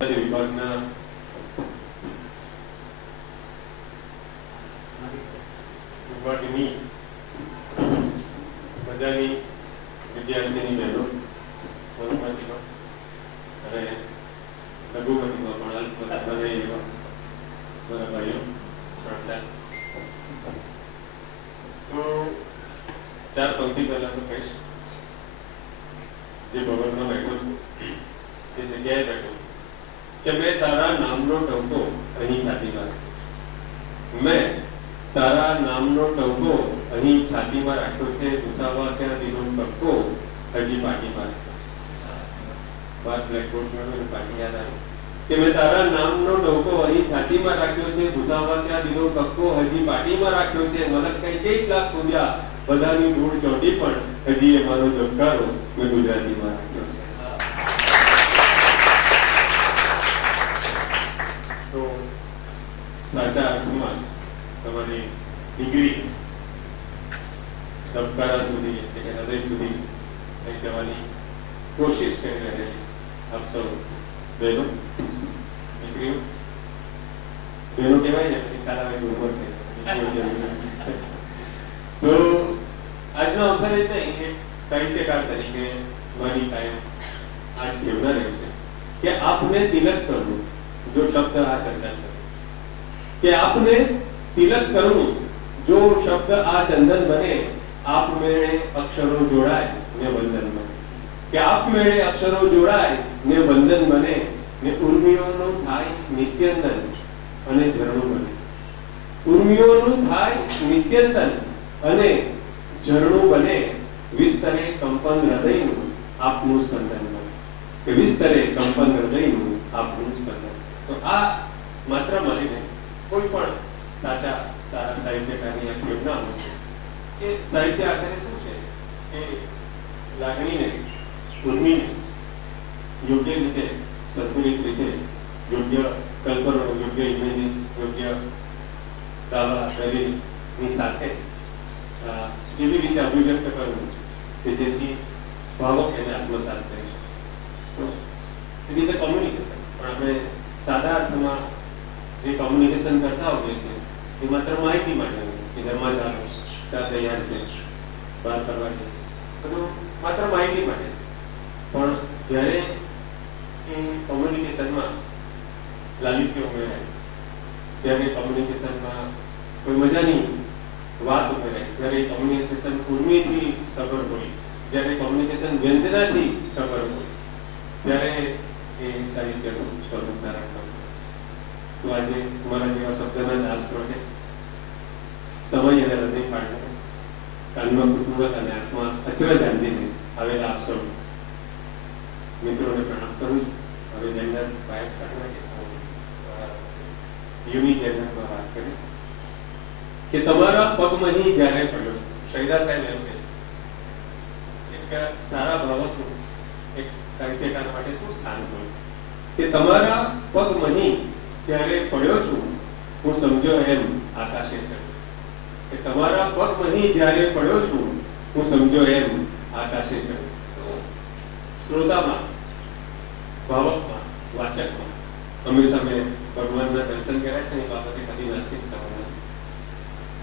વિભાગના વિભાગની મજાની વિદ્યાર્થીની બહેનો વનસ્પતિમાં અને લઘુમતીમાં પણ અલ્પ બને એવા મારા ભાઈઓ ત્રણ તો ચાર પંક્તિ પહેલા તો કહીશ જે ભવનમાં બેઠો છું જે જગ્યાએ બેઠો કે મેં તારા નામનો ટવકો અહીં છાતીમાં મેં તારા નામનો ટવકો અહીં છાતીમાં રાખ્યો છે ઘુસાવા ત્યાં દીનો ટપકો હજી પાટીમાં વાત બ્લેકબોર્ડ પાટી યાદ આવી કે મેં તારા નામનો ટવકો અહીં છાતીમાં રાખ્યો છે ઘુસાવા ત્યાં દીનો ટપકો હજી પાટીમાં રાખ્યો છે મલક કઈ કેટલાક કુદ્યા બધાની ધૂળ ચોટી પણ હજી એ મારો ધબકારો મેં ગુજરાતીમાં રાખ્યો છે. તો સાચા અર્થમાં તમારી ડિગ્રી ધબકારા સુધી એટલે કે હૃદય સુધી લઈ જવાની કોશિશ કરી રહેલી આપ સૌ બહેનો દીકરીઓ બહેનો કહેવાય ને પછી કાલાવાય ઉંમર થઈ તો આજનો અવસર એ નહીં કે સાહિત્યકાર તરીકે મારી કાયમ આજ કેવડા રહે છે કે આપને તિલક કરવું जो शब्द आ चंदन कि आपने तिलक करूं जो शब्द आ चंदन बने आप मेरे अक्षरों जोड़ाए ने बंधन बने कि आप मेरे अक्षरों जोड़ाए ने बंधन बने ने उर्मियोનું થાય નિસ્યંદન અને ઝરણું બને ઉર્મિયોનું થાય નિસ્યંદન અને ઝરણું બને વિસ્તરે કંપન હૃદયનું આપનું સ્પંદન બને કે વિસ્તરે કંપન હૃદયનું આપનું સ્પંદન. તો આ માત્ર મળીને કોઈ પણ સાચા સારા સાહિત્યકારની આ પ્રેરણા હોય છે કે સાહિત્ય આખરે શું છે કે લાગણીને ઉર્મીને યોગ્ય રીતે સંતુલિત રીતે યોગ્ય કલ્પનો યોગ્ય ઇમેજીસ યોગ્ય દાવા શરીરની સાથે એવી રીતે અભિવ્યક્ત કરવું કે જેથી ભાવક એને આત્મસાત કરી શકે. તો ઇટ ઇઝ અ કોમ્યુનિકેશન પણ આપણે સાદા અર્થમાં જે કોમ્યુનિકેશન કરતા હોઈએ છીએ એ માત્ર માહિતી માટે કે ઘરમાં ચાલો ચા તૈયાર છે બહાર કરવા છે બધું માત્ર માહિતી માટે છે. પણ જ્યારે એ કોમ્યુનિકેશનમાં લાલિત્ય ઉમેરાય જ્યારે કોમ્યુનિકેશનમાં કોઈ મજાની વાત ઉમેરાય જ્યારે કોમ્યુનિકેશન ઉર્મિથી સગવડ હોય જ્યારે કોમ્યુનિકેશન વ્યંજનાથી સગવડ હોય ત્યારે એ સાહિત્યનું સ્વરૂપ ધારણ કરવું. તો આજે મારા જેવા શબ્દના દાસ પ્રોજેક્ટ સમય અને હૃદય પાડે કાનમાં કુટુંબક અને આત્મા અચરજ આંજીને આવેલા આપ સૌ મિત્રોને પ્રણામ કરું છું. હવે જેન્ડર બાયસ કાઢી નાખીશ યુની જેન્ડરમાં વાત કરીશ કે તમારા પગમહી જ્યારે પડ્યો શહીદા સાહેબ એમ કહે છે એક સારા ભાવકનું એક સાહિત્યકાર માટે શું સ્થાન હોય કે તમારા પગમહી જ્યારે પડ્યો છું હું સમજો એમ આકાશે ચડ્યો કે તમારા પગમહી જ્યારે પડ્યો છું હું સમજો એમ આકાશે ચડ્યો. તો શ્રોતામાં ભાવકમાં વાચકમાં હંમેશા મેં ભગવાનના દર્શન કર્યા છે એ બાબતે કદી નાસ્તિક થવાનું.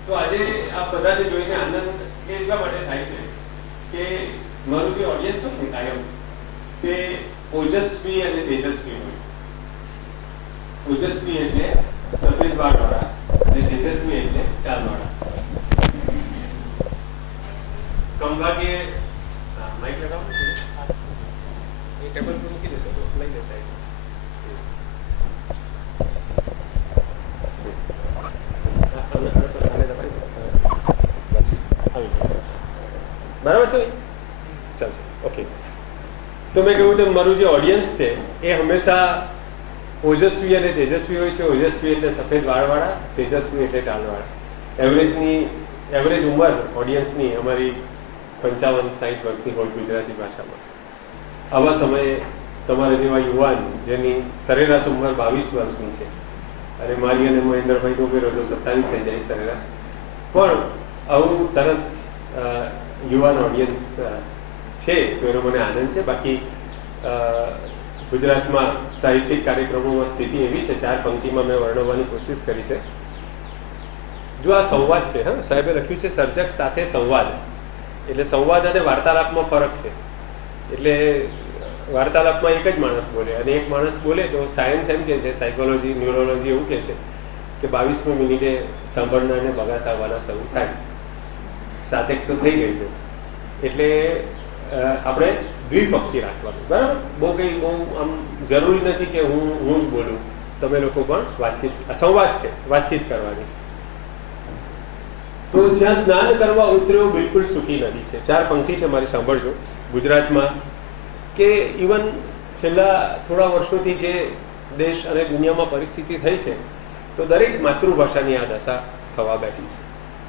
તો આજે આ બધાને જોઈને આનંદ એટલા માટે થાય છે કે મારું જે ઓડિયન્સ હોય ને કાયમ તે ઓજસ્વી અને તેજસ્વી હોય. ઓજસ્વી એટલે સફેદ વાળવાળા અને તેજસ્વી એટલે ચાલવાળા. કમભાગે માઈક લગાવો એ ટેબલ પર મૂકી દેશો તો લઈ લેશે. બરાબર છે ચાલશે ઓકે. તો મેં કહ્યું તેમ મારું જે ઓડિયન્સ છે એ હંમેશા ઓજસ્વી અને તેજસ્વી હોય છે. ઓજસ્વી એટલે સફેદ વાળવાળા, તેજસ્વી એટલે ટાલવાળા. એવરેજ ઉંમર ઓડિયન્સની અમારી 55-60 વર્ષની હોય ગુજરાતી ભાષામાં. આવા સમયે તમારા જેવા યુવાન જેની સરેરાશ ઉંમર 22 વર્ષની છે અને મારી અને મહેન્દ્રભાઈ ઉમેરો તો 27 થઈ જાય સરેરાશ, પણ આવું સરસ યુવાન ઓડિયન્સ છે તો એનો મને આનંદ છે. બાકી ગુજરાતમાં સાહિત્યિક કાર્યક્રમોમાં સ્થિતિ એવી છે, 4 પંક્તિમાં મેં વર્ણવવાની કોશિશ કરી છે. જો આ સંવાદ છે, હા, સાહેબે લખ્યું છે સર્જક સાથે સંવાદ, એટલે સંવાદ અને વાર્તાલાપમાં ફરક છે. એટલે વાર્તાલાપમાં એક જ માણસ બોલે, અને એક માણસ બોલે તો સાયન્સ એમ કહે છે, સાયકોલોજી, ન્યુરોલોજી એવું કહે છે કે 22મી મિનિટે સાંભળનારને બગાસ આવવાના શરૂ થાય. 7 તો થઈ ગઈ છે. એટલે આપણે દ્વિપક્ષી રાખવાનું, બરાબર. બહુ આમ જરૂરી નથી કે હું જ બોલું, તમે લોકો પણ વાતચીત, સંવાદ છે, વાતચીત કરવાની છે. તો જ્યાં સ્નાન કરવા ઉતર્યો બિલકુલ સૂકી નદી છે, 4 પંક્તિ છે મારી, સાંભળજો. ગુજરાતમાં કે ઇવન છેલ્લા થોડા વર્ષોથી જે દેશ અને દુનિયામાં પરિસ્થિતિ થઈ છે, તો દરેક માતૃભાષાની આ દશા થવા બેઠી છે.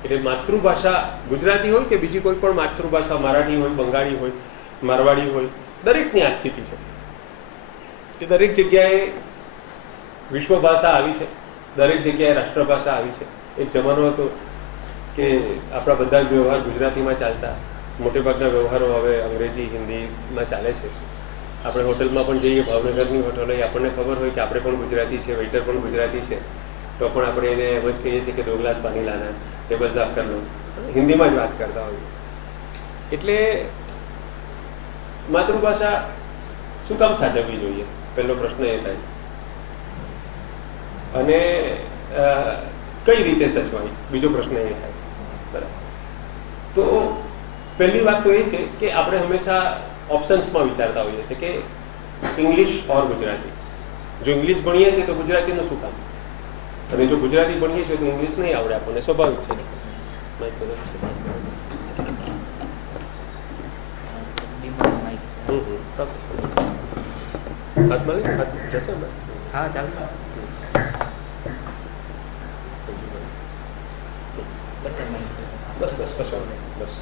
એટલે માતૃભાષા ગુજરાતી હોય કે બીજી કોઈ પણ માતૃભાષા, મરાઠી હોય, બંગાળી હોય, મારવાડી હોય, દરેકની આ સ્થિતિ છે. કે દરેક જગ્યાએ વિશ્વભાષા આવી છે, દરેક જગ્યાએ રાષ્ટ્રભાષા આવી છે. એક જમાનો હતો કે આપણા બધા જ વ્યવહાર ગુજરાતીમાં ચાલતા, મોટેભાગના વ્યવહારો હવે અંગ્રેજી, હિન્દીમાં ચાલે છે. આપણે હોટલમાં પણ જઈએ, ભાવનગરની હોટલ હોય, આપણને ખબર હોય કે આપણે પણ ગુજરાતી છે, વેઇટર પણ ગુજરાતી છે, તો પણ આપણે એને એમ જ કહીએ છીએ કે 2 ગ્લાસ પાણી લાના, ટેબલ સાફ કરી લો, હિન્દીમાં જ વાત કરતા હોઈએ. એટલે માતૃભાષા શું કામ સાચવવી જોઈએ, પહેલો પ્રશ્ન એ થાય. અને કઈ રીતે સચવાય, બીજો પ્રશ્ન એ થાય. બરાબર. તો પહેલી વાત તો એ છે કે આપણે હંમેશા ઓપ્શન્સમાં વિચારતા હોઈએ છીએ કે ઇંગ્લિશ ઓર ગુજરાતી. જો ઇંગ્લિશ ભણીએ છીએ તો ગુજરાતીનું શું કામ, અને જો ગુજરાતી ભણીએ છીએ તો ઇંગ્લિશ નહીં આવડે આપણને, સ્વાભાવિક છે. હાથમાં જશે ને? હા, ચાલશે. બસ બસ બસ બસ.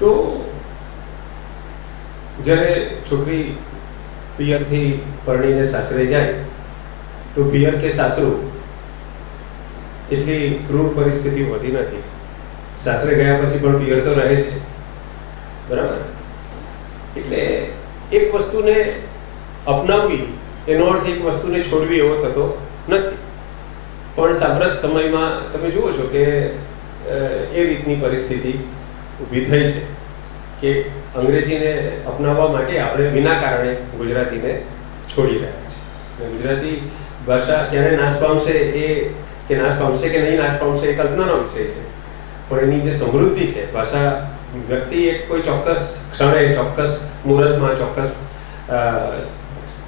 તો જ્યારે છોકરી પિયરથી પરણીને સાસરે જાય તો પિયર કે સાસરું એટલી ક્રૂર પરિસ્થિતિ હોતી નથી. સાસરે ગયા પછી પણ પિયર તો રહે જ છે, બરાબર. એટલે એક વસ્તુને અપનાવવી એનો અર્થ એક વસ્તુને છોડવી એવો થતો નથી. પણ સાંપ્રત સમયમાં તમે જુઓ છો કે એ રીતની પરિસ્થિતિ ઊભી થઈ છે કે અંગ્રેજીને અપનાવવા માટે આપણે વિના કારણે ગુજરાતીને છોડી રહ્યા છીએ. ગુજરાતી ભાષા ક્યારે નાશ પામશે કે નહીં નાશ પામશે એ કલ્પનાનો વિષય છે. પણ એની જે સમૃદ્ધિ છે, ભાષા, વ્યક્તિ એક કોઈ ચોક્કસ ક્ષણે, ચોક્કસ મુહૂર્તમાં, ચોક્કસ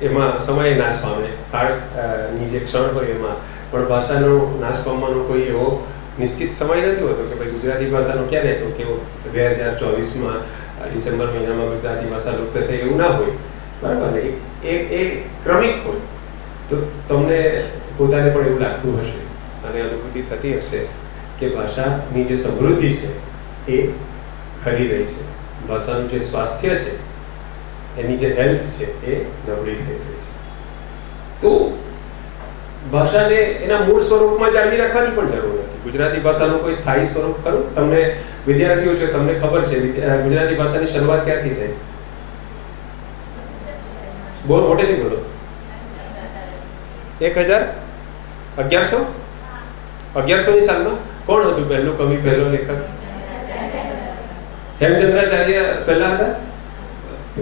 એમાં સમય નાશ પામે, કાળની જે ક્ષણ હોય એમાં. પણ ભાષાનો નાશ પામવાનો કોઈ એવો નિશ્ચિત સમય નથી હોતો કે ભાઈ ગુજરાતી ભાષાનો ક્યારે તો કેવો 2024માં ડિસેમ્બર મહિનામાં ગુજરાતી ભાષા લુપ્ત થઈ, એવું ના હોય, બરાબર ને. એ ક્રમિક હોય. તો તમને પોતાને પણ એવું લાગતું હશે અને અનુભૂતિ થતી હશે કે ભાષાની જે સમૃદ્ધિ છે એ ખરી રહી છે, ભાષાનું જે સ્વાસ્થ્ય છે, એની જે હેલ્થ છે એ નબળી થઈ રહી છે. તો ભાષાને એના મૂળ સ્વરૂપમાં જાળવી રાખવાની પણ જરૂર નથી. ગુજરાતી ભાષાનું કોઈ સ્થાયી સ્વરૂપ ખરું? તમને વિદ્યાર્થીઓ છે, તમને ખબર છે ગુજરાતી ભાષાની શરૂઆત ક્યાંથી થઈ? બોલો, મોટેથી બોલો. 1100ની સાલમાં કોણ હતું પહેલું કવિ, પહેલો લેખક? હેમચંદ્રાચાર્ય પહેલા હતા.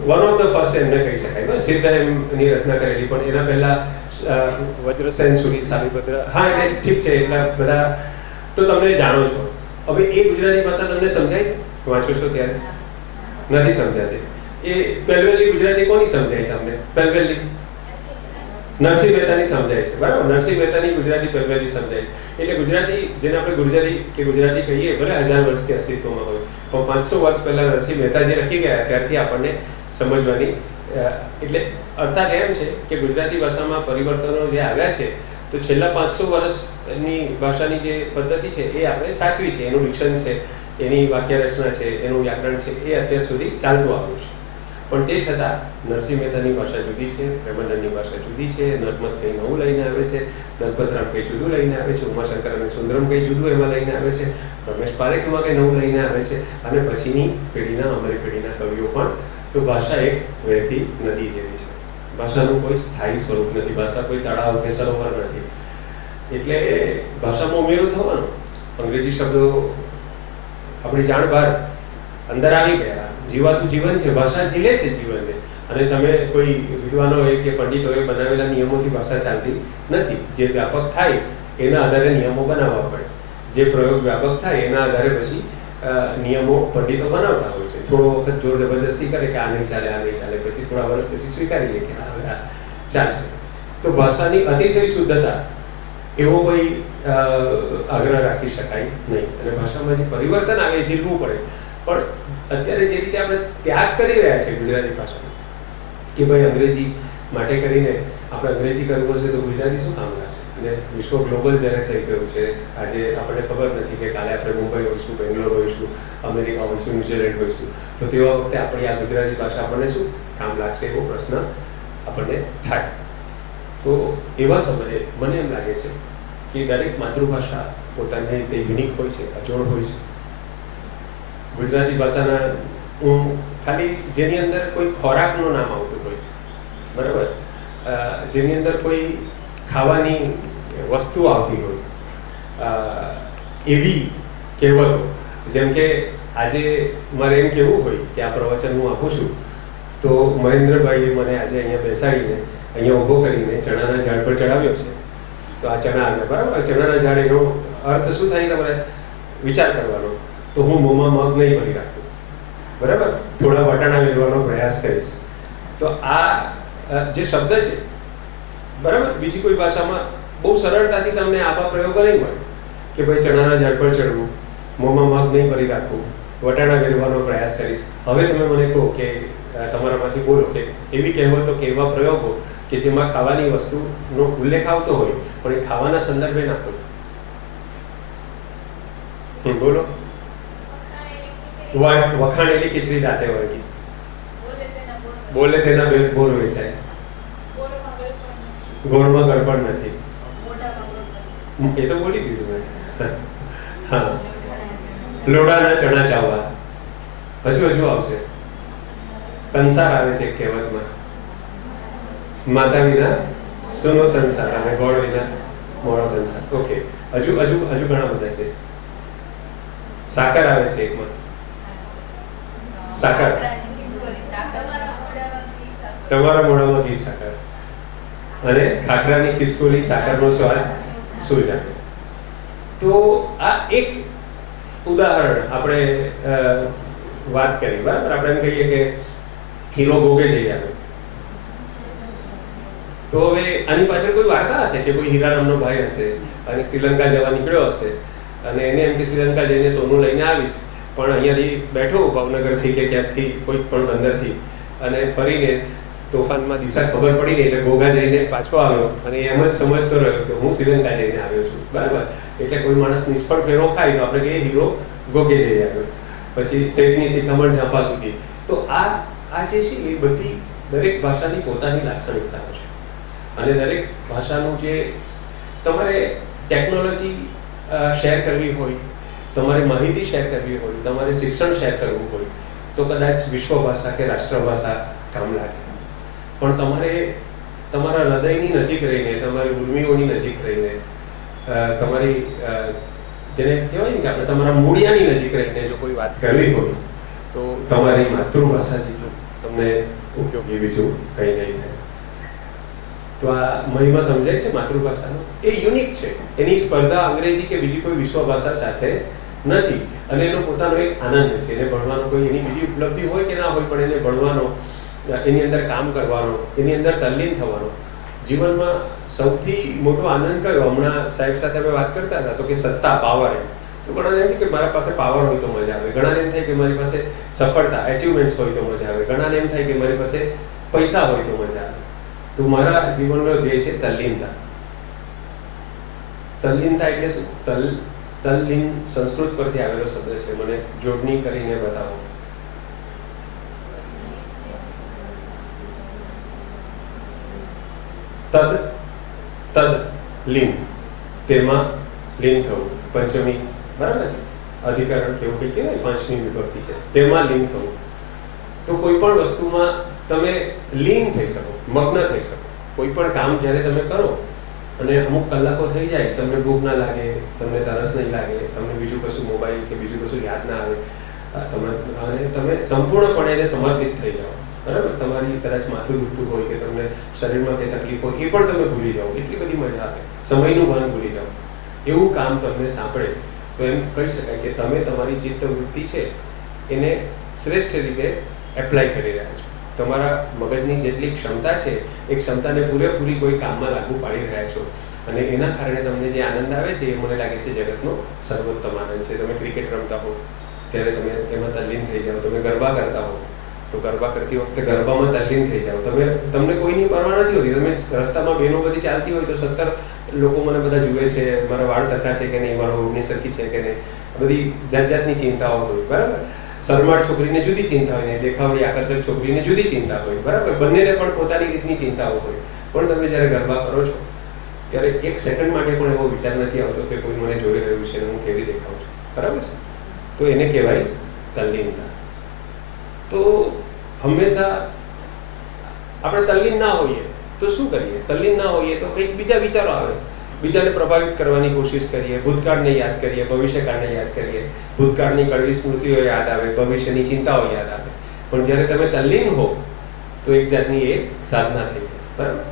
વન ઓફ ધ ફર્સ્ટ એમને કહી શકાય. સિદ્ધ એમની રચના કરેલી, પણ એના પહેલા વજ્રસેન, સુરી, સાલીભદ્ર, હા એટલે ઠીક છે, એટલા બધા તો તમે જાણો છો. હવે એ ગુજરાતી ભાષા તમને સમજાય વાંચો છો ત્યારે? નથી સમજાતી. એ પહેલી ગુજરાતી કોની સમજાય તમને? પહેલી નરસિંહ મહેતાની સમજાય છે, બરાબર. નરસિંહ મહેતાની ગુજરાતી પહેલી સમજાય. એટલે ગુજરાતી, જેને આપણે ગુજરાતી કે ગુજરાતી કહીએ, ભલે 1000 વર્ષથી અસ્તિત્વમાં હોય, પણ 500 વર્ષ પહેલા નરસિંહ મહેતા જે લખી ગયા ત્યારથી આપણને સમજવાની. એટલે અર્થાત એમ છે કે ગુજરાતી ભાષામાં પરિવર્તનો જે આવ્યા છે, તો છેલ્લા 500 વર્ષની ભાષાની જે પદ્ધતિ છે એ આપણે સાચવી છે. એનું ડિક્શન છે, એની વાક્ય રચના છે, એનું વ્યાકરણ છે, એ અત્યાર સુધી ચાલતું આવ્યું છે. પણ તે છતાં નરસિંહ મહેતાની ભાષા જુદી છે, પ્રેમાનંદની ભાષા જુદી છે, નર્મદ કંઈ નવું લઈને આવે છે, દલપતરામ કંઈ જુદું લઈને આવે છે, ઉમાશંકર અને સુંદરમ કંઈ જુદું એમાં લઈને આવે છે, રમેશ પારેખમાં કંઈ નવું લઈને આવે છે, અને પછીની પેઢીના અમારી પેઢીના કવિઓ પણ. તો ભાષા એક વહેતી નદી જેવી છે. ભાષાનું કોઈ સ્થાયી સ્વરૂપ નથી, ભાષા કોઈ તળાવ કે સરોવર નથી. એટલે ભાષામાં ઉમેરો થવાનો. અંગ્રેજી શબ્દો આપણી જાણ બહાર અંદર આવી ગયા. જીવાતું જીવન છે, ભાષા જીલે છે જીવનને. અને તમે કોઈ વિદ્વાનોએ કે પંડિતોએ બનાવેલા નિયમોથી ભાષા ચાલતી નથી. જે વ્યાપક થાય એના આધારે નિયમો બનાવવા પડે. જે પ્રયોગ વ્યાપક થાય એના આધારે પછી નિયમો પંડિતો બનાવતા હોય છે. થોડો વખત જોર જબરજસ્તી કરે કે આ નહીં ચાલે, આ નહીં ચાલે, પછી થોડા વર્ષ પછી સ્વીકારી લે કે હવે આ ચાલશે. તો ભાષાની અતિશય શુદ્ધતા એવો કોઈ આગ્રહ રાખી શકાય નહીં. અને ભાષામાં જે પરિવર્તન આવે એ ઝીલવું પડે. પણ અત્યારે જે રીતે આપણે ત્યાગ કરી રહ્યા છે ગુજરાતી ભાષાનો, કે ભાઈ અંગ્રેજી માટે કરીને આપણે અંગ્રેજી કરવું હશે તો ગુજરાતી શું કામ લાગશે? અને વિશ્વ ગ્લોબલ જ્યારે થઈ ગયું છે, આજે આપણને ખબર નથી કે કાલે આપણે મુંબઈ હોઈશું, બેંગ્લોર હોઈશું, અમેરિકા હોઈશું, ન્યુઝીલેન્ડ હોઈશું, તો તેવા વખતે આપણી આ ગુજરાતી ભાષા આપણને શું કામ લાગશે એવો પ્રશ્ન આપણને થાય. તો એવા સમયે મને એમ લાગે છે કે દરેક માતૃભાષા પોતાની રીતે યુનિક હોય છે, અજોડ હોય છે. ગુજરાતી ભાષાના હું ખાલી જેની અંદર કોઈ ખોરાકનું નામ આવતું હોય, બરાબર, જેની અંદર કોઈ ખાવાની વસ્તુ આવતી હોય, એવી કહેવતો, જેમ કે આજે મારે એમ કહેવું હોય કે આ પ્રવચન હું આપું છું તો મહેન્દ્રભાઈએ મને આજે અહીંયા બેસાડીને અહીંયા ઊભો કરીને ચણાના ઝાડ પર ચડાવ્યો છે. તો આ ચણા આવે, બરાબર, ચણાના ઝાડ એનો અર્થ શું થાય તમારે વિચાર કરવાનો. તો હું મોંમાં મગ નહીં ભરી રાખું, બરાબર, થોડા વટાણા મેળવવાનો પ્રયાસ કરીશ. તો આ જે શબ્દ છે, બરાબર, બીજી કોઈ ભાષામાં બહુ સરળતાથી તમને આવા પ્રયોગો નહીં મળે કે ભાઈ ચણાના ઝાડ પર ચડવું, મોંમાં મગ નહીં ભરી રાખવું, વટાણા મેળવવાનો પ્રયાસ કરીશ. હવે તમે મને કહો કે તમારામાંથી બોલો કે એવી કહેવતો કે એવા પ્રયોગો કે જેમાં ખાવાની વસ્તુનો ઉલ્લેખ આવતો હોય પણ એ ખાવાના સંદર્ભે ના હોય. બોલો. વખાણેલી ખીચડી દાંતે વળગી, બોલે તેના બે બોર વેચાય, ગોળમાં ગળપણ નથી. એ તો બોલી દીધું મેં. હા, લોડાના ચણા ચાવવા, હજુ આવશે. કંસાર આવે છે કહેવતમાં, માતા વિના સુનો સંસાર અને ગોળ વિના મોળો કંસાર. ઓકે, હજુ ઘણા બધા છે. સાકર આવે છે એકમાં, સાકર, તમારા મોઢામાં ઘી સાકર, અને ખાખરાની ખિસકોલી સાકરનો સ્વાદ શું જાણે. તો આ એક ઉદાહરણ આપણે વાત કરી, બરાબર. આપણે એમ કહીએ કે હીરો ભોગે જઈ આવ્યો, તો હવે આની પાછળ કોઈ વાર્તા હશે કે કોઈ હીરા નામનો ભાઈ હશે અને શ્રીલંકા જવા નીકળ્યો હશે અને એને એમ કે શ્રીલંકા જઈને સોનું લઈને આવીશ, પણ અહીંયાથી બેઠો ભાવનગરથી કે ક્યાંકથી કોઈ પણ બંદરથી, અને ફરીને તોફાનમાં દિશા ખબર પડી ગઈ એટલે ઘોઘા જઈને પાછો આવ્યો અને એમ જ સમજતો રહ્યો કે હું શ્રીલંકા જઈને આવ્યો છું, બરાબર. એટલે કોઈ માણસ નિષ્ફળ ફેરો ખાય તો આપણે કહીએ હીરો ઘોઘે જઈ આવ્યો. પછી શેઠની શિખામણ ઝાંપા સુધી. તો આ જે છે એ બધી દરેક ભાષાની પોતાની લાક્ષણિકતાઓ છે. અને દરેક ભાષાનું જે તમારે ટેકનોલોજી શેર કરવી હોય, તમારે માહિતી શેર કરવી હોય, તમારે શિક્ષણ શેર કરવું હોય તો કદાચ વિશ્વભાષા કે રાષ્ટ્રભાષા કામ લાગે. પણ તમારે તમારા હૃદયની નજીક રહીને, તમારી ઉર્મિઓની નજીક રહીને, તમારી જેને કહેવાય ને કે આપણે તમારા મૂળિયાની નજીક રહીને જો કોઈ વાત કરવી હોય તો તમારી માતૃભાષા જેટલું તમને ઉપયોગી બીજું કંઈ નહીં થાય. તો આ મહિમા સમજાય છે માતૃભાષાનો. એ યુનિક છે, એની સ્પર્ધા અંગ્રેજી કે બીજી કોઈ વિશ્વભાષા સાથે નથી. અને એનો પોતાનો એક આનંદ છે. એને ભણવાનો કોઈ એની બીજી ઉપલબ્ધિ હોય કે ના હોય, પણ એને ભણવાનો, એની અંદર કામ કરવાનો, એની અંદર તલ્લીન થવાનો. જીવનમાં સૌથી મોટો આનંદ કયો? હમણાં સાહેબ સાથે અમે વાત કરતા હતા તો કે સત્તા, પાવર. તો ઘણાને એમ કે મારા પાસે પાવર હોય તો મજા આવે, ઘણાને એમ થાય કે મારી પાસે સફળતા, એચિવમેન્ટ્સ હોય તો મજા આવે, ઘણાને એમ થાય કે મારી પાસે પૈસા હોય તો મજા આવે. તો મારા જીવનનો ધ્યેય છે તલ્લીનતા. તલ્લીનતા એટલે શું? તલ્લીન સંસ્કૃત પરથી આવેલો શબ્દ છે, મને જોડણી કરીને બતાવો. તદ તદ લીન, તેમાં લીન થવું. પંચમી બરાબર છે, અધિકરણ કેવું કંઈ કહેવાય, પાંચમી વિભક્તિ છે, તેમાં લીન થવું. તો કોઈ પણ વસ્તુમાં તમે લીન થઈ શકો, મગ્ન થઈ શકો. કોઈ પણ કામ જ્યારે તમે કરો અને અમુક કલાકો થઈ જાય, તમને ભૂખ ના લાગે, તમને તરસ નહીં લાગે, તમને બીજું કશું મોબાઈલ કે બીજું કશું યાદ ના આવે, અને તમે સંપૂર્ણપણે એને સમર્પિત થઈ જાઓ. બરાબર, તમારી કદાચ માથું દુખતું હોય કે તમને શરીરમાં કંઈ તકલીફ હોય, એ પણ તમે ભૂલી જાઓ. એટલી બધી મજા આવે, સમયનું ભાન ભૂલી જાઓ. એવું કામ તમને સાંભળે તો એમ કહી શકાય કે તમે તમારી ચિત્તવૃત્તિ છે એને શ્રેષ્ઠ રીતે એપ્લાય કરી રહ્યા છો. તમારા મગજની જેટલી ક્ષમતા છે એ ક્ષમતાને પૂરેપૂરી કોઈ કામમાં લાગુ પાડી રહ્યા છો, અને એના કારણે તમને જે આનંદ આવે છે એ મને લાગે છે જગતનો સર્વોત્તમ આનંદ છે. તમે ક્રિકેટ રમતા હો ત્યારે તમે એમાં તલ્લીન થઈ જાઓ, તમે ગરબા કરતા હો તો ગરબા કરતી વખતે ગરબામાં તલ્લીન થઈ જાઓ. તમને કોઈની પરવા નથી હોતી. તમે રસ્તામાં બહેનો બધી ચાલતી હોય તો 70 લોકો મને બધા જુએ છે, મારા વાળ સરખા છે કે નહીં, મારો ઓઢણી સરખી છે કે નહીં, બધી જાત જાતની ચિંતાઓ હોય. બરાબર, શરમાળ છોકરીને જુદી ચિંતા હોય ને દેખાવડી આકર્ષક છોકરીને જુદી ચિંતા હોય. બરાબર, બંનેને પણ પોતાની રીતની ચિંતાઓ હોય. પણ તમે જ્યારે ગરબા કરો છો ત્યારે એક સેકન્ડ માટે પણ એવો વિચાર નથી આવતો કે કોઈ મને જોઈ રહ્યું છે અને હું કેવી દેખાઉં છું. બરાબર છે, તો એને કહેવાય તલ્લીનતા. તો હંમેશા આપણે તલ્લીન ના હોઈએ તો શું કરીએ? તલ્લીન ના હોઈએ તો કંઈક બીજા વિચારો આવે, બીજાને પ્રભાવિત કરવાની કોશિશ કરીએ, ભૂતકાળને યાદ કરીએ, ભવિષ્યકાળને યાદ કરીએ, ભૂતકાળની કડવી સ્મૃતિઓ યાદ આવે, ભવિષ્યની ચિંતાઓ યાદ આવે. પણ જ્યારે તમે તલ્લીન હો તો એક જાતની એ સાધના થઈ જાય. બરાબર,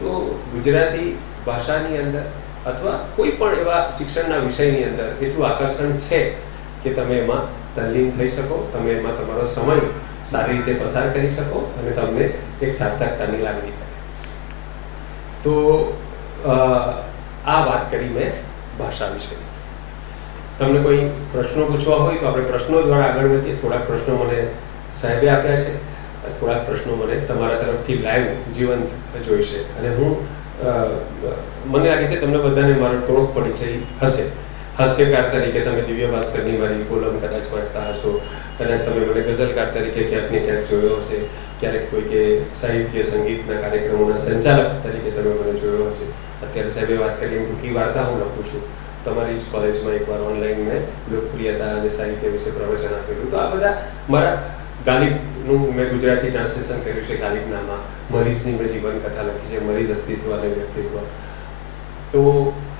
તો ગુજરાતી ભાષાની અંદર અથવા કોઈ પણ એવા શિક્ષણના વિષયની અંદર એટલું આકર્ષણ છે કે તમે એમાં તલ્લીન થઈ શકો, તમે એમાં તમારો સમય સારી રીતે પસાર કરી શકો અને તમને એક સાર્થકતાની લાગણી થાય. તો આ વાત કરી મેં ભાષા વિશે. તમને કોઈ પ્રશ્નો પૂછવા હોય તો આપણે પ્રશ્નો દ્વારા આગળ વધીએ. થોડાક પ્રશ્નો મને સાહેબે આપ્યા છે, થોડાક પ્રશ્નો મને તમારા તરફથી લાઈવ જીવંત જોઈશે, અને હું મને લાગે છે તમને બધાને મારો થોડોક પરિચય હશે. હાસ્યકાર તરીકે તમે દિવ્ય ભાસ્કરની મારી કોલમ કદાચ વાંચતા હશો, કદાચ તમે મને ગઝલકાર તરીકે ક્યાંક ને ક્યાંક જોયો હશે, ક્યારેક કોઈ કે સાહિત્ય સંગીતના કાર્યક્રમોના સંચાલક તરીકે તમે મને જોયો હશે. અત્યારે સાહેબે વાત કરી એમ ટૂંકી વાર્તા હું લખું છું. તમારી જ કોલેજમાં એકવાર ઓનલાઈન મેં લોકપ્રિયતા અને સાહિત્ય વિશે પ્રવચન આપેલું. તો આ બધા મારા ગાલિબનું મેં ગુજરાતી ટ્રાન્સલેશન કર્યું છે. ગાલિબનામાં મરીઝની મેં જીવન કથા લખી છે, મરીઝ અસ્તિત્વ અને વ્યક્તિત્વ. તો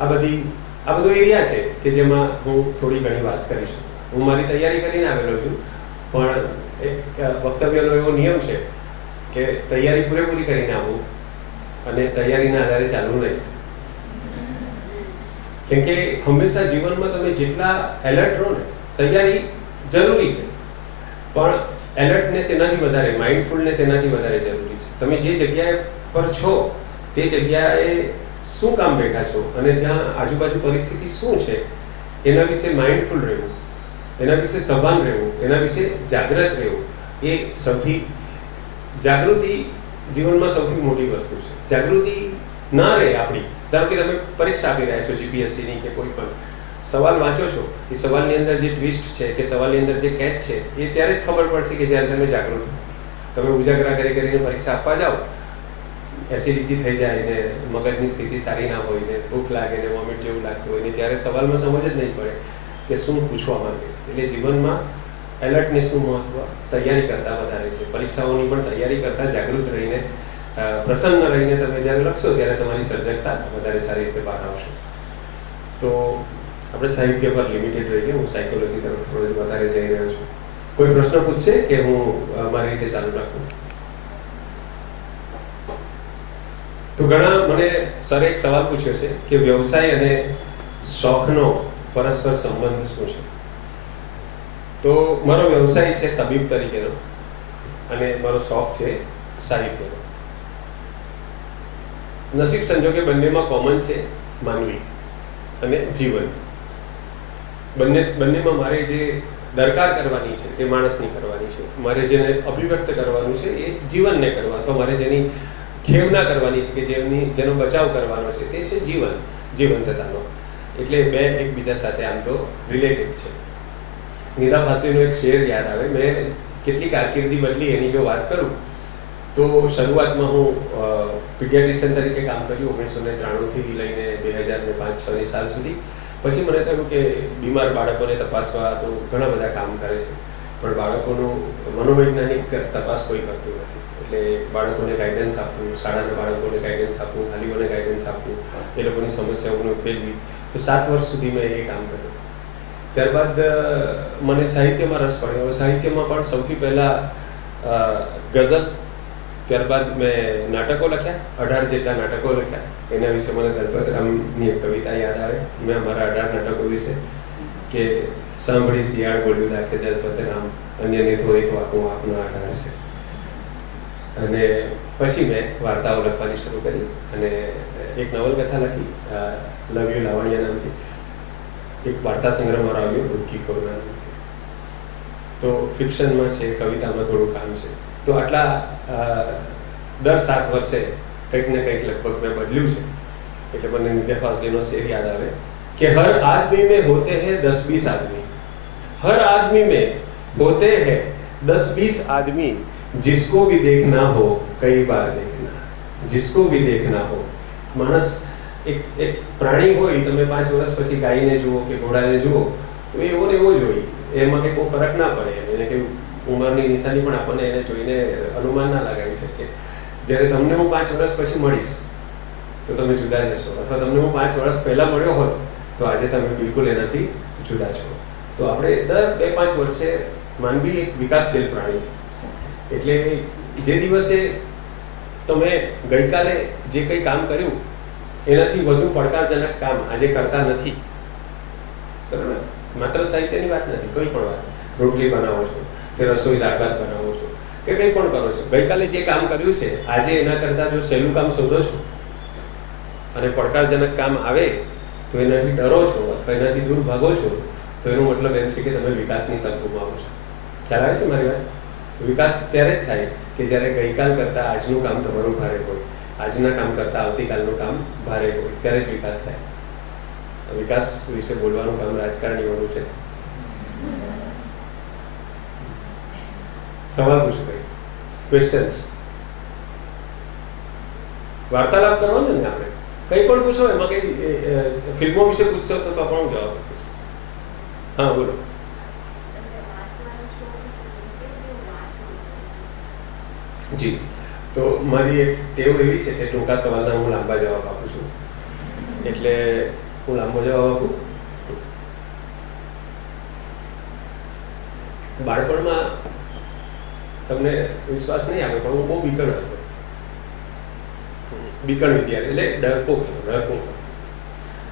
આ બધો એરિયા છે કે જેમાં હું થોડી ઘણી વાત કરી શકું. હું મારી તૈયારી કરીને આવેલો છું, પણ એક વક્તવ્યનો એવો નિયમ છે કે તૈયારી પૂરેપૂરી કરીને આવું અને તૈયારીના આધારે ચાલવું નહીં. કેમ કે હંમેશા જીવનમાં તમે જેટલા એલર્ટ રહો ને, તૈયારી જરૂરી છે, પણ એલર્ટનેસ એનાથી વધારે, માઇન્ડફુલનેસ એનાથી વધારે જરૂરી છે. તમે જે જગ્યાએ પર છો તે જગ્યાએ શું કામ બેઠા છો અને ત્યાં આજુબાજુ પરિસ્થિતિ શું છે એના વિશે માઇન્ડફુલ રહેવું, એના વિશે સભાન રહેવું, એના વિશે જાગૃત રહેવું, એ સૌથી જાગૃતિ જીવનમાં સૌથી મોટી વસ્તુ છે. જાગૃતિ ના રહે આપણી, ધારો કે તમે પરીક્ષા આપી રહ્યા છો જીપીએસસીની કે કોઈ પણ સવાલ વાંચો છો, એ સવાલની અંદર જે ટ્વિસ્ટ છે કે સવાલની અંદર જે કેચ છે એ ત્યારે જ ખબર પડશે કે જ્યારે તમે જાગૃત હો. તમે ઉજાગરા કરીને પરીક્ષા આપવા જાઓ, એસિડિટી થઈ જાય ને મગજની સ્થિતિ સારી ના હોય ને ભૂખ લાગે ને વોમિટ જેવું લાગતું હોય ને ત્યારે સવાલમાં સમજ જ નહીં પડે કે શું પૂછવા માંગે છે. એટલે જીવનમાં એલર્ટનેસનું મહત્વ તૈયારી કરતાં વધારે છે. પરીક્ષાઓની પણ તૈયારી કરતાં જાગૃત રહીને, પ્રસન્ન રહીને તમે જ્યારે લખશો ત્યારે તમારી સર્જકતા વધારે સારી રીતે બહાર આવશે. તો આપણે સાહિત્ય પર લિમિટેડ રહીએ, હું સાયકોલોજી તરફ થોડો વધારે જઈ રહ્યો છું. કોઈ પ્રશ્ન પૂછશે કે હું મારી રીતે ચાલુ રાખું? તો ઘણા મને સર એક સવાલ પૂછ્યો છે કે વ્યવસાય અને શોખનો પરસ્પર સંબંધ શું છે? તો મારો વ્યવસાય છે તબીબ તરીકેનો અને મારો શોખ છે સાહિત્યનો. નસીબ સંજોગે બંનેમાં કોમન છે માનવી અને જીવન. બંનેમાં મારે જે દરકાર કરવાની છે તે માણસની કરવાની છે, મારે જેને અભિવ્યક્ત કરવાનું છે એ જીવનને કરવા, અથવા મારે જેની ખેવના કરવાની છે કે જેનો બચાવ કરવાનો છે તે છે જીવંતતાનો. એટલે બે એકબીજા સાથે આમ તો રિલેટેડ છે. નીતા ભાસ્કરનો એક શેર યાદ આવે. મેં કેટલી કારકિર્દી બદલી એની જો વાત કરું તો શરૂઆતમાં હું પીડિયાટ્રિશિયન તરીકે કામ કર્યું 1993થી લઈને 2005-6ની સાલ સુધી. પછી મને થયું કે બીમાર બાળકોને તપાસવા તો ઘણા બધા કામ કરે છે, પણ બાળકોનું મનોવૈજ્ઞાનિક તપાસ કોઈ કરતું નથી. એટલે બાળકોને ગાઈડન્સ આપવું, શાળાના બાળકોને ગાઈડન્સ આપવું, વાલીઓને ગાઈડન્સ આપવું, એ લોકોની સમસ્યાઓને ઉકેલવી. તો 7 વર્ષ સુધી મેં એ કામ કર્યું. ત્યારબાદ મને સાહિત્યમાં રસ પડ્યો. સાહિત્યમાં પણ સૌથી પહેલાં ગઝલ, ત્યારબાદ મેં નાટકો લખ્યા, 18 જેટલા નાટકો લખ્યા. એના વિશે મને દલપતરામની એક કવિતા યાદ આવે. મેં અમારા 18 નાટકો વિશે કે સાંભળી શિયાળ બોલ્યું રાખે દલપતરામ, અન્યને તો એક વાકું આપનો આધાર છે. અને પછી મેં વાર્તાઓ લખવાની શરૂ કરી અને એક નવલકથા લખી, લવ યુ લાવણ્ય નામથી. એક વાર્તા સંગ્રહ મારો આવ્યો, દુઃખી કોરોના. તો ફિક્શનમાં છે, કવિતામાં થોડું કામ છે. તો આટલા દર 7 વર્ષે કંઈક ને કંઈક લગભગ મેં બદલ્યું છે. એટલે મને નિત્યા ફાઝલીનો શેર યાદ આવે કે હર આદમી में होते हैं 10-20 आदमी, हर आदमी में होते हैं 10-20 आदमी, जिसको भी देखना हो कई बार देखना, जिसको भी देखना हो. માણસ એક પ્રાણી હોય, તમે 5 વર્ષ પછી ગાયને જુઓ કે ઘોડાને જુઓ તો એવો ને એવો જ હોય, એમાં કંઈ કોઈ ફરક ના પડે. એને કંઈ ઉંમરની નિશાની પણ આપણને એને જોઈને અનુમાન ના લગાવી શકીએ. જ્યારે તમને હું 5 વર્ષ પછી મળીશ તો તમે જુદા જશો, અથવા તમને હું 5 વર્ષ પહેલાં મળ્યો હોત તો આજે તમે બિલકુલ એનાથી જુદા છો. તો આપણે દર 2-5 વર્ષે માનવી એક વિકાસશીલ પ્રાણી છે. એટલે જે દિવસે તમે ગઈકાલે જે કંઈ કામ કર્યું એનાથી વધુ પડકારજનક કામ આજે કરતા નથી, બરાબર? માત્ર સાહિત્યની વાત નથી, કોઈ પણ વાત. રોટલી બનાવો છો કે રસોઈ દાળ-ભાત બનાવો છો કે કંઈ પણ કરો છો, ગઈકાલે જે કામ કર્યું છે આજે એના કરતાં જો સહેલું કામ શોધો છો અને પડકારજનક કામ આવે તો એનાથી ડરો છો અથવા એનાથી દૂર ભાગો છો, તો એનો મતલબ એમ છે કે તમે વિકાસની તક ગુમાવો છો. ખ્યાલ આવે છે મારી વાત? વિકાસ ત્યારે જ થાય કે જ્યારે ગઈકાલ કરતાં આજનું કામ તમારું ભારે હોય, આજના કામ કરતાં આવતીકાલનું કામ ભારે હોય, ત્યારે જ વિકાસ થાય. વિકાસ વિશે બોલવાનું કામ રાજકારણીઓનું છે. સવાલ પૂછો, ભાઈ, ક્વેશ્ચન્સ. વાર્તાલાપ કરવાનો ને આપણે, કંઈ પણ પૂછો. એમાં કંઈ ફિલ્મો વિશે પૂછશો તો પણ હું જવાબ આપીશ. હા, બોલો. જી, તો મારી એક ટેવ એવી છે કે ટૂંકા સવાલના હું લાંબા જવાબ આપું છું. એટલે હું લાંબો જવાબ આપું. બાળપણમાં તમને વિશ્વાસ નહીં આવે પણ હું બહુ બીકણ હતો. બીકણ વિદ્યાર્થી, એટલે ડરપોક હતો.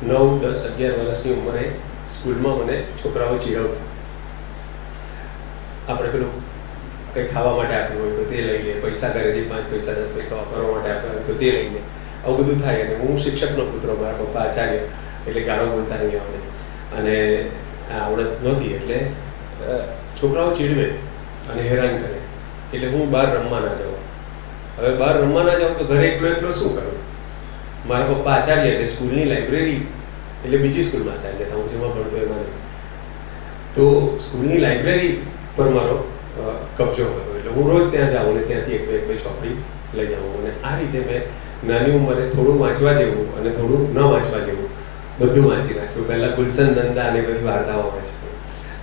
9, 10, 11 વર્ષની ઉંમરે સ્કૂલમાં મને છોકરાઓ ચીડવતા. આપણે પેલું કંઈ ખાવા માટે આપ્યું હોય તો તે લઈ લે, પૈસા ઘરેથી 5 પૈસા 10 પૈસા વાપરવા માટે આપ્યા હોય તો તે લઈ લે. આવું બધું થાય. અને હું શિક્ષકનો પુત્ર, મારા પપ્પા આચાર્ય, એટલે ગાળો બોલતા નહીં આવડે અને આવડત નહોતી. એટલે છોકરાઓ ચીડવે અને હેરાન કરે. એટલે હું બહાર રમવા ના જાઉં. હવે બહાર રમવા ના જાઉં તો ઘરે એકલો શું કરું? મારા પપ્પા આચાર્ય, એટલે સ્કૂલની લાઇબ્રેરી, એટલે બીજી સ્કૂલમાં આચાર્ય હતા, હું જેમાં ભણતો એમાં નહીં. તો સ્કૂલની લાઇબ્રેરી પર મારો કબજો હતો. એટલે હું રોજ ત્યાં જાઉં અને ત્યાંથી એક બે ચોપડી લઈ આવું. અને આ રીતે મેં નાની ઉંમરે થોડું વાંચવા જેવું અને થોડું ન વાંચવા જેવું બધું વાંચી નાખ્યું. પહેલાં ગુલશન નંદા અને બધી વાર્તાઓ વાંચતો,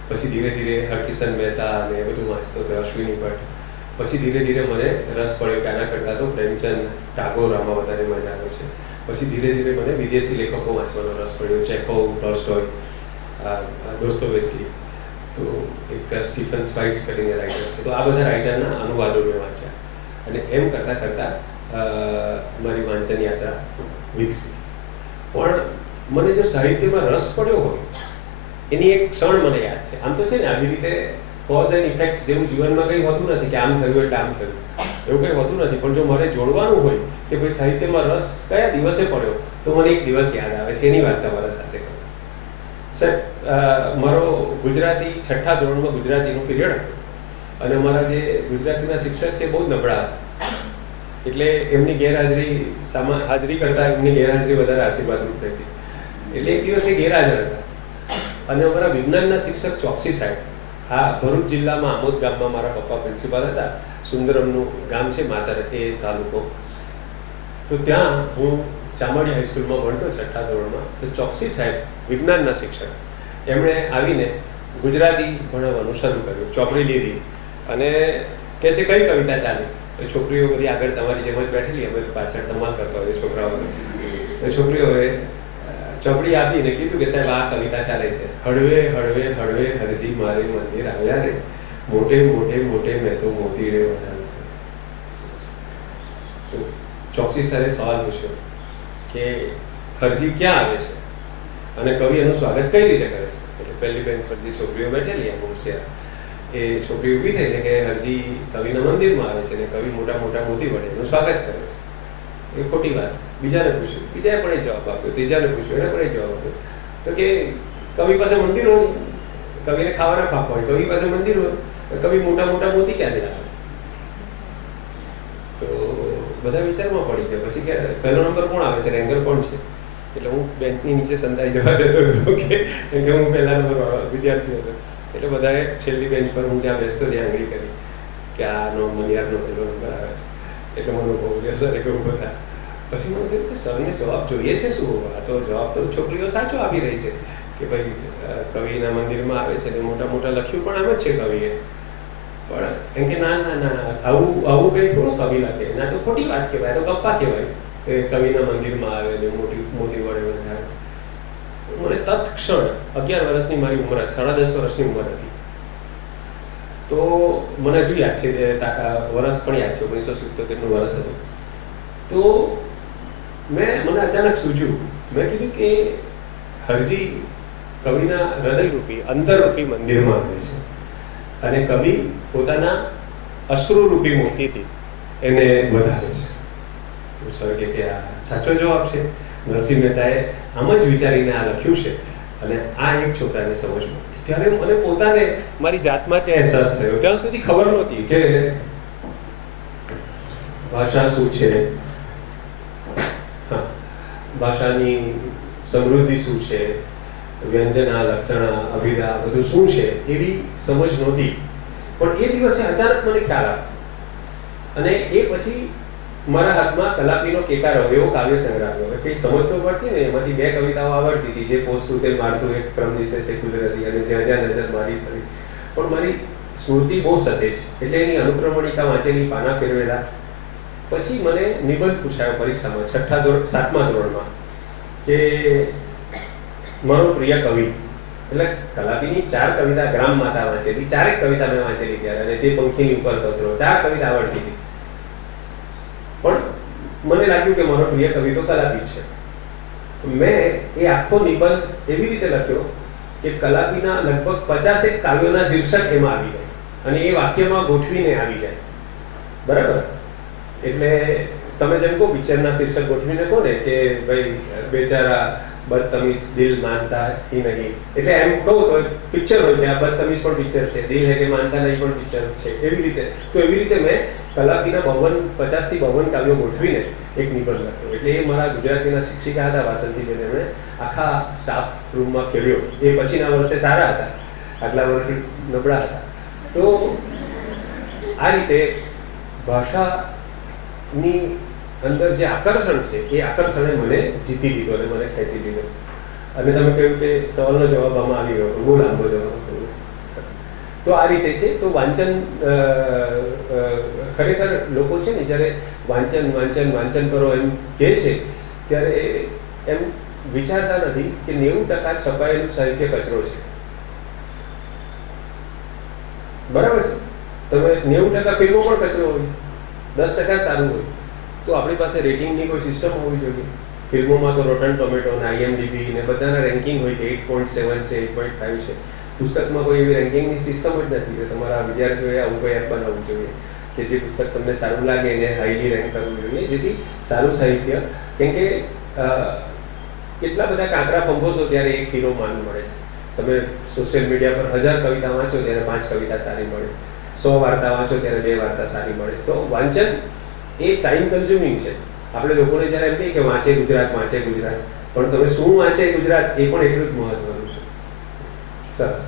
પછી ધીરે ધીરે હરકિશન મહેતા અને એ બધું વાંચતો હતો, અશ્વિની ભટ્ટ. પછી ધીરે ધીરે મને રસ પડ્યો કે આના કરતાં તો પ્રેમચંદ, ટાગોર આમાં વધારે મજા આવે છે. પછી ધીરે ધીરે મને વિદેશી લેખકો વાંચવાનો રસ પડ્યો. ચેખોવ, ટોલ્સ્ટોય, દોસ્તોવેસ્કી, તો એક સ્ટીફન સ્વાઇટ્સ કરીને રાઇટર છે. તો આ બધા રાઇટરના અનુવાદો મેં વાંચ્યા અને એમ કરતાં કરતાં મારી વાંચન યાત્રા વિકસી. પણ મને જો સાહિત્યમાં રસ પડ્યો હોય એની એક ક્ષણ મને યાદ છે. આમ તો છે ને આવી રીતે કોઝ એન્ડ ઇફેક્ટ જેવું જીવનમાં કંઈ હોતું નથી કે આમ થયું એટલે આમ થયું, એવું કંઈ હોતું નથી. પણ જો મારે જોડવાનું હોય કે ભાઈ સાહિત્યમાં રસ કયા દિવસે પડ્યો, તો મને એક દિવસ યાદ આવે છે. એની વાત તમારા સાથે કરું. સાહેબ, મારો ગુજરાતી 6થા ધોરણમાં ગુજરાતીનો પીરિયડ હતો અને અમારા જે ગુજરાતીના શિક્ષક છે બહુ નબળા હતા. એટલે એમની ગેરહાજરી હાજરી કરતાં એમની ગેરહાજરી વધારે આશીર્વાદરૂપ રહેતી. એટલે એક દિવસે ગેરહાજર હતા અને અમારા વિજ્ઞાનના શિક્ષક ચોકસી સાહેબ, આ ભરૂચ જિલ્લામાં આમોદ ગામમાં મારા પપ્પા પ્રિન્સિપાલ હતા, સુંદરમનું ગામ છે માતર, એ તાલુકો. તો ત્યાં હું ચામડી હાઈસ્કૂલમાં ભણતો 6ઠ્ઠા ધોરણમાં. તો ચોકસી સાહેબ વિજ્ઞાનના શિક્ષક, એમણે આવીને ગુજરાતી ભણાવવાનું શરૂ કર્યું. ચોપડી લીધી અને કહે છે કઈ કવિતા ચાલી? તો છોકરીઓ બધી આગળ તમારી જેમ જ બેઠેલી, અમે પાછળ ધમાલ કરતા હોય છોકરાઓ. તો છોકરીઓએ ચોપડી આપીને કીધું કે સાહેબ આ કવિતા ચાલે છે. હળવે હળવે હળવે હરજી મારે મંદિર આવ્યા રે, મોટે મોટે મોટે મેં તો મોતી રે વધારે. તો ચોકસી સરે સવાલ પૂછ્યો કે હરજી ક્યાં આવે છે અને કવિ એનું સ્વાગત કઈ રીતે કરે છે? એટલે પહેલી બેન પર જે છોકરીઓ બેઠેલી એમ હોશિયાર, એ છોકરી ઊભી થઈને કે હરજી કવિના મંદિરમાં આવે છે ને કવિ મોટા મોટા મોતી વડે એનું સ્વાગત કરે છે. એ ખોટી વાત. બીજાને પૂછ્યું, બીજાએ પણ એ જવાબ આપ્યો. ત્રીજાને પૂછ્યું, એને પણ એ જવાબ આપ્યો. તો કે કવિ પાસે મંદિર હોય, કવિને ખાવાના ફાંક હોય, કવિ પાસે મંદિર હોય, કવિ મોટા મોટા મોતી ક્યાંથી લાવે? તો બધા વિચારમાં પડી ગયા. પછી કે પહેલો નંબર કોણ આવે છે, રેન્કર કોણ છે? એટલે હું બેંકની નીચે સંતાઈ જવા જતો હતો કે હું પહેલા નંબર વાળો વિદ્યાર્થી હતો. એટલે બધાએ છેલ્લી બેન્ચ પર હું ત્યાં બેસતો ત્યાં આંગળી કરી કે આનો મનિયારનો પહેલો નંબર આવે છે. એટલે મને બહુ સરે કે ઉભો થાય. પછી મને કહ્યું કે સરને જવાબ જોઈએ છે શું? આ તો જવાબ તો છોકરીઓ સાચો આપી રહી છે કે ભાઈ કવિના મંદિરમાં આવે છે ને મોટા મોટા લખ્યું પણ આમ જ છે કવિએ. પણ એમ કે ના ના ના આવું કંઈ થોડું કવિ લખે, ના તો ખોટી વાત કહેવાય, તો ગપ્પા કહેવાય કે કવિના મંદિરમાં આવે ને મોતી વડે વધારે. મને તત્ક્ષણ 11 વર્ષની મારી ઉંમર હતી, 10.5 વર્ષની ઉંમર હતી. તો મને હજુ યાદ છે કે વર્ષ પણ યાદ છે, 1977નું વર્ષ હતું. તો મને અચાનક સૂઝ્યું, મેં કીધું કે હરજી કવિના હૃદયરૂપી અંતરરૂપી મંદિરમાં આવે છે અને કવિ પોતાના અશ્રુરૂપી મોતીથી એને વધારે છે. સર કે આ સાચો જવાબ છે. નરસિંહ મહેતાએ આમ જ વિચારીને આ લખ્યું છે અને આ એક છોકરાને સમજ. ત્યારે મને પોતાને મારી જાતમાં ત્યાં અહેસાસ થયો. ત્યાં સુધી ખબર નહોતી કે ભાષા શું છે, ભાષાની સમૃદ્ધિ શું છે, વ્યંજના, લક્ષણા, અભિધા બધું શું છે, એવી સમજ નહોતી. પણ એ દિવસે અચાનક મને ખ્યાલ આવ્યો અને એ પછી મારા હાથમાં કલાપીનો કેકાર એવો કાવ્ય સંગ્રહ આવ્યો. કંઈ સમજ તો પડતી ને, એમાંથી 2 કવિતાઓ આવડતી હતી, જે પોસ્તું તે મારતું એક ક્રમ દિશે છે કુદરતી અને જ્યાં જ્યાં નજર મારી ફરી. પણ મારી સ્મૃતિ બહુ સતેજ, એટલે એની અનુક્રમણિકા વાંચેલી, પાના ફેરવેલા. પછી મને નિબંધ પૂછાયો પરીક્ષામાં 7મા ધોરણમાં કે મારો પ્રિય કવિ. એટલે કલાપીની 4 કવિતા ગ્રામ માતા વાંચેલી, 4 કવિતા મેં વાંચેલી ત્યારે, અને તે પંખીની ઉપર પત્રો, 4 કવિતા આવડતી હતી. પણ મને લાગ્યું કે મારો પ્રિય કવિ તો કલાપી છે. મેં એ આખો નિબંધ એવી રીતે લખ્યો કે કલાપીના લગભગ 50 કાવ્યોના શીર્ષક એમાં આવી જાય અને એ વાક્યમાં ગોઠવીને આવી જાય. બરાબર? એટલે તમે જેમ કહો પિક્ચરના શીર્ષક ગોઠવીને કહો ને કે ભાઈ બેચારા બદતમીઝ દિલ માનતા ही नहीं, એટલે એમ કહું તો પિક્ચર હોય કે આ બદતમીઝ પણ પિક્ચર છે, દિલ હે કે માનતા નહીં પણ પિક્ચર છે, એવી રીતે મેં કલાપીના 50 થી 52 કાવ્યો ગોઠવીને એક નિબંધ લખ્યો. એટલે એ મારા ગુજરાતીના શિક્ષિકા હતા વાસંતીબેન, એમણે આખા સ્ટાફ રૂમમાં ખેલ્યો. એ પછીના વર્ષે સારા હતા, આગલા વર્ષે નબળા હતા. તો આ રીતે ભાષાની અંદર જે આકર્ષણ છે એ આકર્ષણે મને જીતી લીધો અને મને ખેંચી લીધો. અને તમે કહ્યું કે સવાલનો જવાબ આમાં આવી ગયો, બહુ લાંબો જવાબ. તો આ રીતે છે. તો વાંચન ખરેખર લોકો છે ને જ્યારે વાંચન કરો એમ કહે છે ત્યારે એમ વિચારતા નથી કે 90% છપાયેલું સાહિત્ય કચરો છે. બરાબર છે? તમે 90% ફિલ્મો પણ કચરો હોય, 10% સારું હોય. તો આપણી પાસે રેટિંગની કોઈ સિસ્ટમ હોવી જોઈએ. ફિલ્મોમાં તો રોટન ટોમેટો અને IMDb ને બધાના રેન્કિંગ હોય કે 8.7 છે, 8.5 છે. પુસ્તકમાં કોઈ એવી રેન્કિંગની સિસ્ટમ જ નથી. તો તમારા વિદ્યાર્થીઓએ આવું કોઈ એપ બનાવવું જોઈએ કે જે પુસ્તક તમને સારું લાગે એને હાઈલી રેન્ક કરવું જોઈએ, જેથી સારું સાહિત્ય. કેમ કે કેટલા બધા કાંકરા પંપો છો ત્યારે એક હીરો માન મળે છે. તમે સોશિયલ મીડિયા પર 1000 કવિતા વાંચો ત્યારે 5 કવિતા સારી મળે, 100 વાર્તા વાંચો ત્યારે 2 વાર્તા સારી મળે. તો વાંચન એ ટાઈમ કન્ઝ્યુમિંગ છે. આપણે લોકોને જ્યારે એમ કહીએ કે વાંચે ગુજરાત, પણ તમે શું વાંચે ગુજરાત એ પણ એટલું જ મહત્વનું છે. સરસ.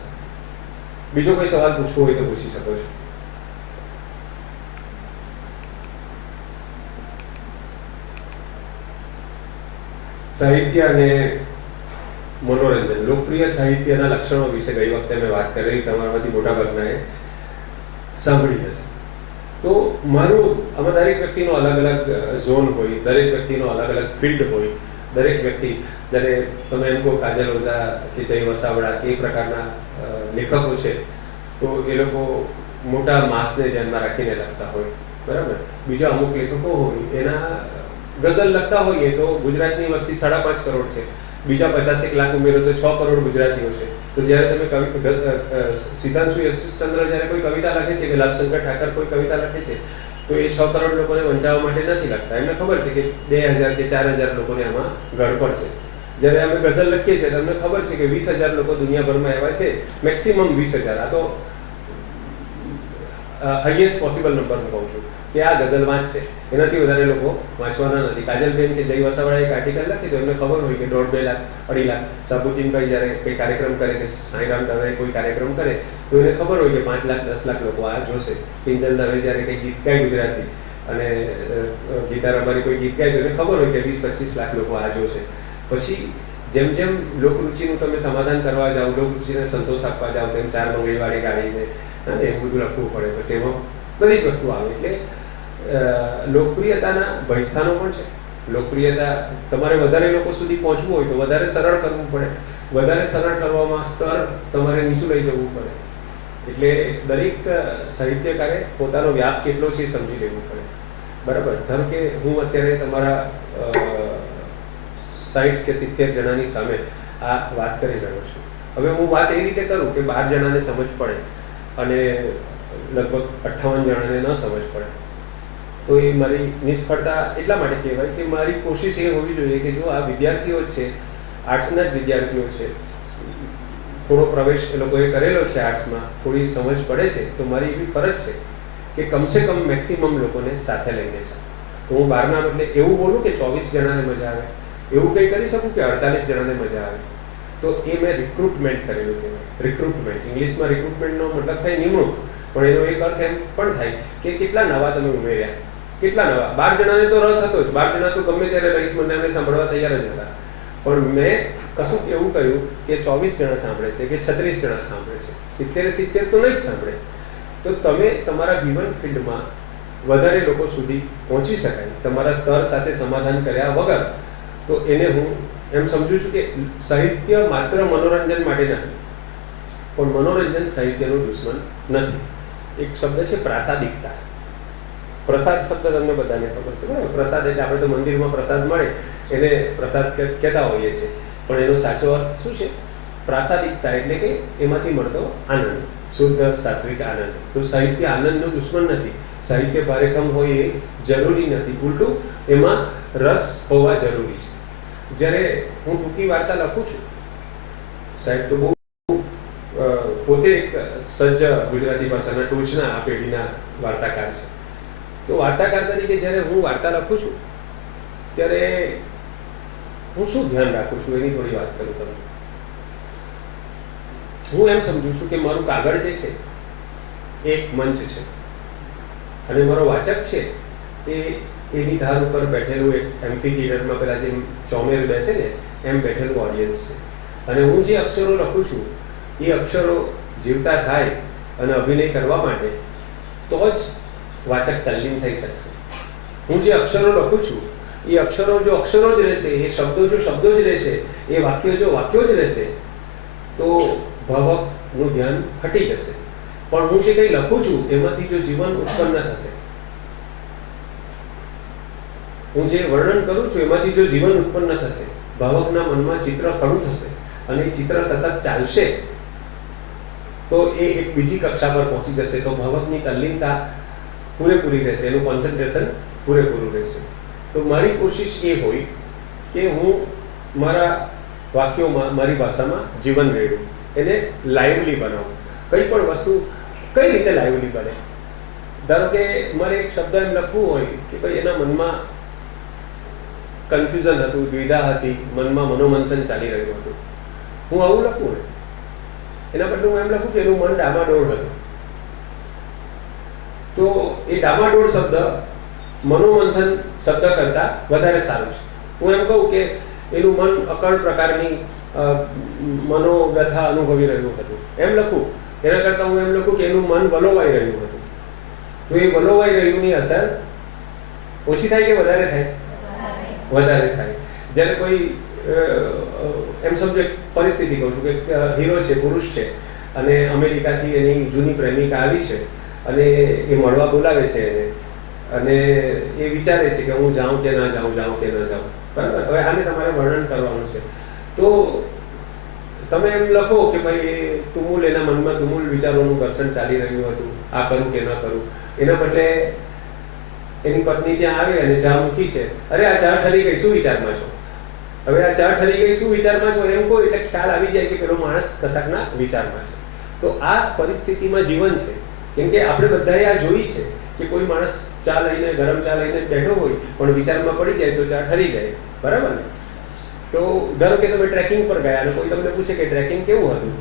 બીજો કોઈ સવાલ પૂછવો હોય તો પૂછી શકો છો. સાહિત્ય અને મનોરંજન, લોકપ્રિય સાહિત્યના લક્ષણો વિશે ગઈ વખતે મેં વાત કરેલી, તમારામાંથી મોટાભાગનાએ સાંભળી હશે. તો મારું, આમાં દરેક વ્યક્તિનો અલગ અલગ ઝોન હોય, દરેક વ્યક્તિનો અલગ અલગ ફિલ્ડ હોય. દરેક વ્યક્તિ, જ્યારે તમે એમ કહો કાજલ ઓઝા કે જય વસાવડા કે એ પ્રકારના લેખકો છે, તો એ લોકો મોટા માસને ધ્યાનમાં રાખીને લખતા હોય, બરાબર. બીજા અમુક લેખકો હોય એના ગઝલ લખતા હોઈએ તો ગુજરાતની વસ્તી 5.5 કરોડ છે, બીજા 50 લાખ ઉમેરો તો 6 કરોડ ગુજરાતીઓ છે. તો જ્યારે તમે સિદ્ધાંશુ યશચંદ્ર જ્યારે કોઈ કવિતા લખે છે કે લાભશંકર ઠાકર કોઈ કવિતા લખે છે, તો એ 6 કરોડ લોકોને વંચાવવા માટે નથી લખતા. એમને ખબર છે કે 2000 કે 4000 લોકોને આમાં ગળ પડશે. જ્યારે અમે ગઝલ લખીએ છીએ તમને ખબર છે કે 20,000 લોકો દુનિયાભરમાં એવા છે, મેક્સિમમ 20,000. આ તો હાઈએસ્ટ પોસિબલ નંબર હું કહું છું કે આ ગઝલ વાંચશે, એનાથી વધારે લોકો વાંચવાના નથી. કાજલબેન કે જય વસાવડાએ એક આર્ટિકલ લખી તો એમને ખબર હોય કે 1.5 લાખ 2 લાખ. સાબુદ્દીનભાઈ જ્યારે કોઈ કાર્યક્રમ કરે કે સાંઈરામ દવે કોઈ કાર્યક્રમ કરે તો એને ખબર હોય કે 5 લાખ 10 લાખ લોકો આ જોશે. કિંજલ દવે જ્યારે કંઈ ગીત ગાય ગુજરાતી અને ગીતા રબારી કોઈ ગીત ગાય તો એને ખબર હોય કે 20-25 લાખ લોકો આ જોશે. પછી જેમ જેમ લોકરુચિનું તમે સમાધાન કરવા જાઓ, લોકરુચિને સંતોષ આપવા જાઓ, તેમ 4 મંગળીવાળી ગાડીને એવું બધું લખવું પડે. પછી એમાં બધી જ વસ્તુ આવે. એટલે લોકપ્રિયતાના ભયસ્થાનો પણ છે. લોકપ્રિયતા તમારે વધારે લોકો સુધી પહોંચવું હોય તો વધારે સરળ કરવું પડે, વધારે સરળ કરવામાં સ્તર તમારે નીચું લઈ જવું પડે. એટલે દરેક સાહિત્યકારે પોતાનો વ્યાપ કેટલો છે એ સમજી લેવું પડે, બરાબર. ધારો કે હું અત્યારે તમારા 60 કે 70 જણાની સામે આ વાત કરી રહ્યો છું. હવે હું વાત એ રીતે કરું કે 12 જણાને સમજ પડે અને લગભગ 58 જણાને ન સમજ પડે, તો એ મારી નિષ્ફળતા એટલા માટે કહેવાય કે મારી કોશિશ એ હોવી જોઈએ કે જો આ વિદ્યાર્થીઓ છે, આર્ટ્સના જ વિદ્યાર્થીઓ છે, થોડો પ્રવેશ એ લોકોએ કરેલો છે આર્ટ્સમાં, થોડી સમજ પડે છે, તો મારી એવી ફરજ છે કે કમસે કમ મેક્સિમમ લોકોને સાથે લઈને છે. તો હું 12ના બદલે એવું બોલું કે 24 જણાને મજા આવે, એવું કંઈ કરી શકું કે 48 જણાને મજા આવે. તો એ મેં રિક્રુટમેન્ટ કરેલું કહેવાય. રિક્રુટમેન્ટ, ઇંગ્લિશમાં રિક્રુટમેન્ટનો મતલબ થાય નિમણૂક, પણ એનો એક અર્થ એમ પણ થાય કે કેટલા નવા તમે ઉમેર્યા, કેટલા નવા. 12 જણાને તો રસ હતો જ, 12 જણા તો ગમે ત્યારે રહીશ મંડળને સાંભળવા તૈયાર જ હતા. પણ મેં કશું એવું કહ્યું કે 24 જણા સાંભળે છે કે 36 જણા સાંભળે છે, 70 તો નહીં જ સાંભળે. તો તમે તમારા ગિવન ફિલ્ડમાં વધારે લોકો સુધી પહોંચી શકાય તમારા સ્તર સાથે સમાધાન કર્યા વગર, તો એને હું એમ સમજુ છું કે સાહિત્ય માત્ર મનોરંજન માટે નથી, પણ મનોરંજન સાહિત્યનું દુશ્મન નથી. એક શબ્દ છે પ્રાસાદિકતા. પ્રસાદ શબ્દ તમને બધાને ખબર છે, બરાબર. પ્રસાદ એટલે આપણે તો મંદિરમાં પ્રસાદ મળે એને પ્રસાદ કહેતા હોઈએ છીએ, પણ એનો સાચો અર્થ શું છે? પ્રાસાદિકતા એટલે કે એમાંથી મળતો આનંદ, શુદ્ધ સાત્વિક આનંદ. તો સાહિત્ય આનંદનો દુશ્મન નથી. સાહિત્ય ભારેખમ હોય એ જરૂરી નથી, ઉલટું એમાં રસ હોવા જરૂરી છે. જ્યારે હું ટૂંકી વાર્તા લખું છું, સાહેબ તો બહુ પોતે એક સજ્જ ગુજરાતી ભાષાના ટોચના આ પેઢીના વાર્તાકાર છે. તો વાર્તાકાર તરીકે જ્યારે હું વાર્તા લખું છું ત્યારે હું શું ધ્યાન રાખું છું એની થોડી વાત કરું તમને. હું એમ સમજુ છું કે મારું કાગળ જે છે એ એક મંચ છે અને મારો વાચક છે એ એની ધાર ઉપર બેઠેલું એક એમ્ફી થિયેટરમાં પેલા જેમ ચોમેર બેસે ને એમ બેઠેલું ઓડિયન્સ છે. અને હું જે અક્ષરો લખું છું એ અક્ષરો જીવતા થાય અને અભિનય કરવા માટે તો જ વાચક તલ્લીન થઈ શકશે. હું જે અક્ષરો લખું છું એ અક્ષરો જો અક્ષરો જ રહેશે, એ શબ્દો જો શબ્દો જ રહેશે, એ વાક્યો જો વાક્યો જ રહેશે, તો ભાવકનું ધ્યાન હટી જશે. પણ હું જે કંઈ લખું છું એમાંથી જો જીવન ઉત્પન્ન થશે, હું જે વર્ણન કરું છું એમાંથી જો જીવન ઉત્પન્ન થશે, ભાવકના મનમાં ચિત્ર ખડું થશે અને એ ચિત્ર સતત ચાલશે, તો એ એક બીજી કક્ષા પર પહોંચી જશે. તો ભાવકની તલ્લીનતા પૂરેપૂરી રહેશે, એનું કોન્સન્ટ્રેશન પૂરેપૂરું રહેશે. તો મારી કોશિશ એ હોય કે હું મારા વાક્યોમાં, મારી ભાષામાં જીવન રેડું, એને લાઇવલી બનાવું. કંઈ પણ વસ્તુ કઈ રીતે લાઇવલી બને? ધારો કે મારે એક શબ્દ એમ લખવું હોય કે ભાઈ એના મનમાં કન્ફ્યુઝન હતું, દ્વિધા હતી, મનમાં મનોમંથન ચાલી રહ્યું હતું, હું આવું લખું ને એના બદલે હું એમ લખું કે એનું મન ડામાડોળ હતું. તો એ ડામાડોળ શબ્દ મનોમંથન શબ્દ કરતાં વધારે સારું છે. હું એમ કહું કે એનું મન અકળ પ્રકારની મનોવ્યથા અનુભવી રહ્યું હતું, એમ લખું. એના કરતાં હું એમ લખું કે એનું મન વલોવાઈ રહ્યું હતું. તો એ વલોવાઈ રહ્યુંની અસર ઓછી થાય કે વધારે થાય? વધારે થાય. જ્યારે કોઈ એમ સમજો પરિસ્થિતિ કહું છું કે હીરો છે, પુરુષ છે, અને અમેરિકાથી એની જૂની પ્રેમિકા આવી છે અને એ મળવા બોલાવે છે એને, અને એ વિચારે છે કે હું જાઉં કે ના જાઉં, જાઉં કે ના જાઉં. બરાબર. હવે આને તમારે વર્ણન કરવાનું છે. તો તમે એમ લખો કે ભાઈ તુમુલ, એના મનમાં તુમુલ વિચારોનું ઘર્ષણ ચાલી રહ્યું હતું, આ કરું કે ન કરું. એના બદલે એની પત્ની ત્યાં આવે અને ચા મૂકી છે, અરે આ ચા ઠરી ગઈ, શું વિચારમાં છો? હવે આ ચા ઠરી ગઈ, શું વિચારમાં છો એમ કહો એટલે ખ્યાલ આવી જાય કે પેલો માણસ કશાકના વિચારમાં છે. તો આ પરિસ્થિતિમાં જીવન છે. કેમ કે આપણે બધાએ આ જોઈ છે કે કોઈ માણસ ચા લઈને, ગરમ ચા લઈને બેઠો હોય પણ વિચારમાં પડી જાય તો ચા ઠરી જાય. બરાબર ને? તો ધારો કે તમે ટ્રેકિંગ પર ગયા અને કોઈ તમને પૂછે કે ટ્રેકિંગ કેવું હતું,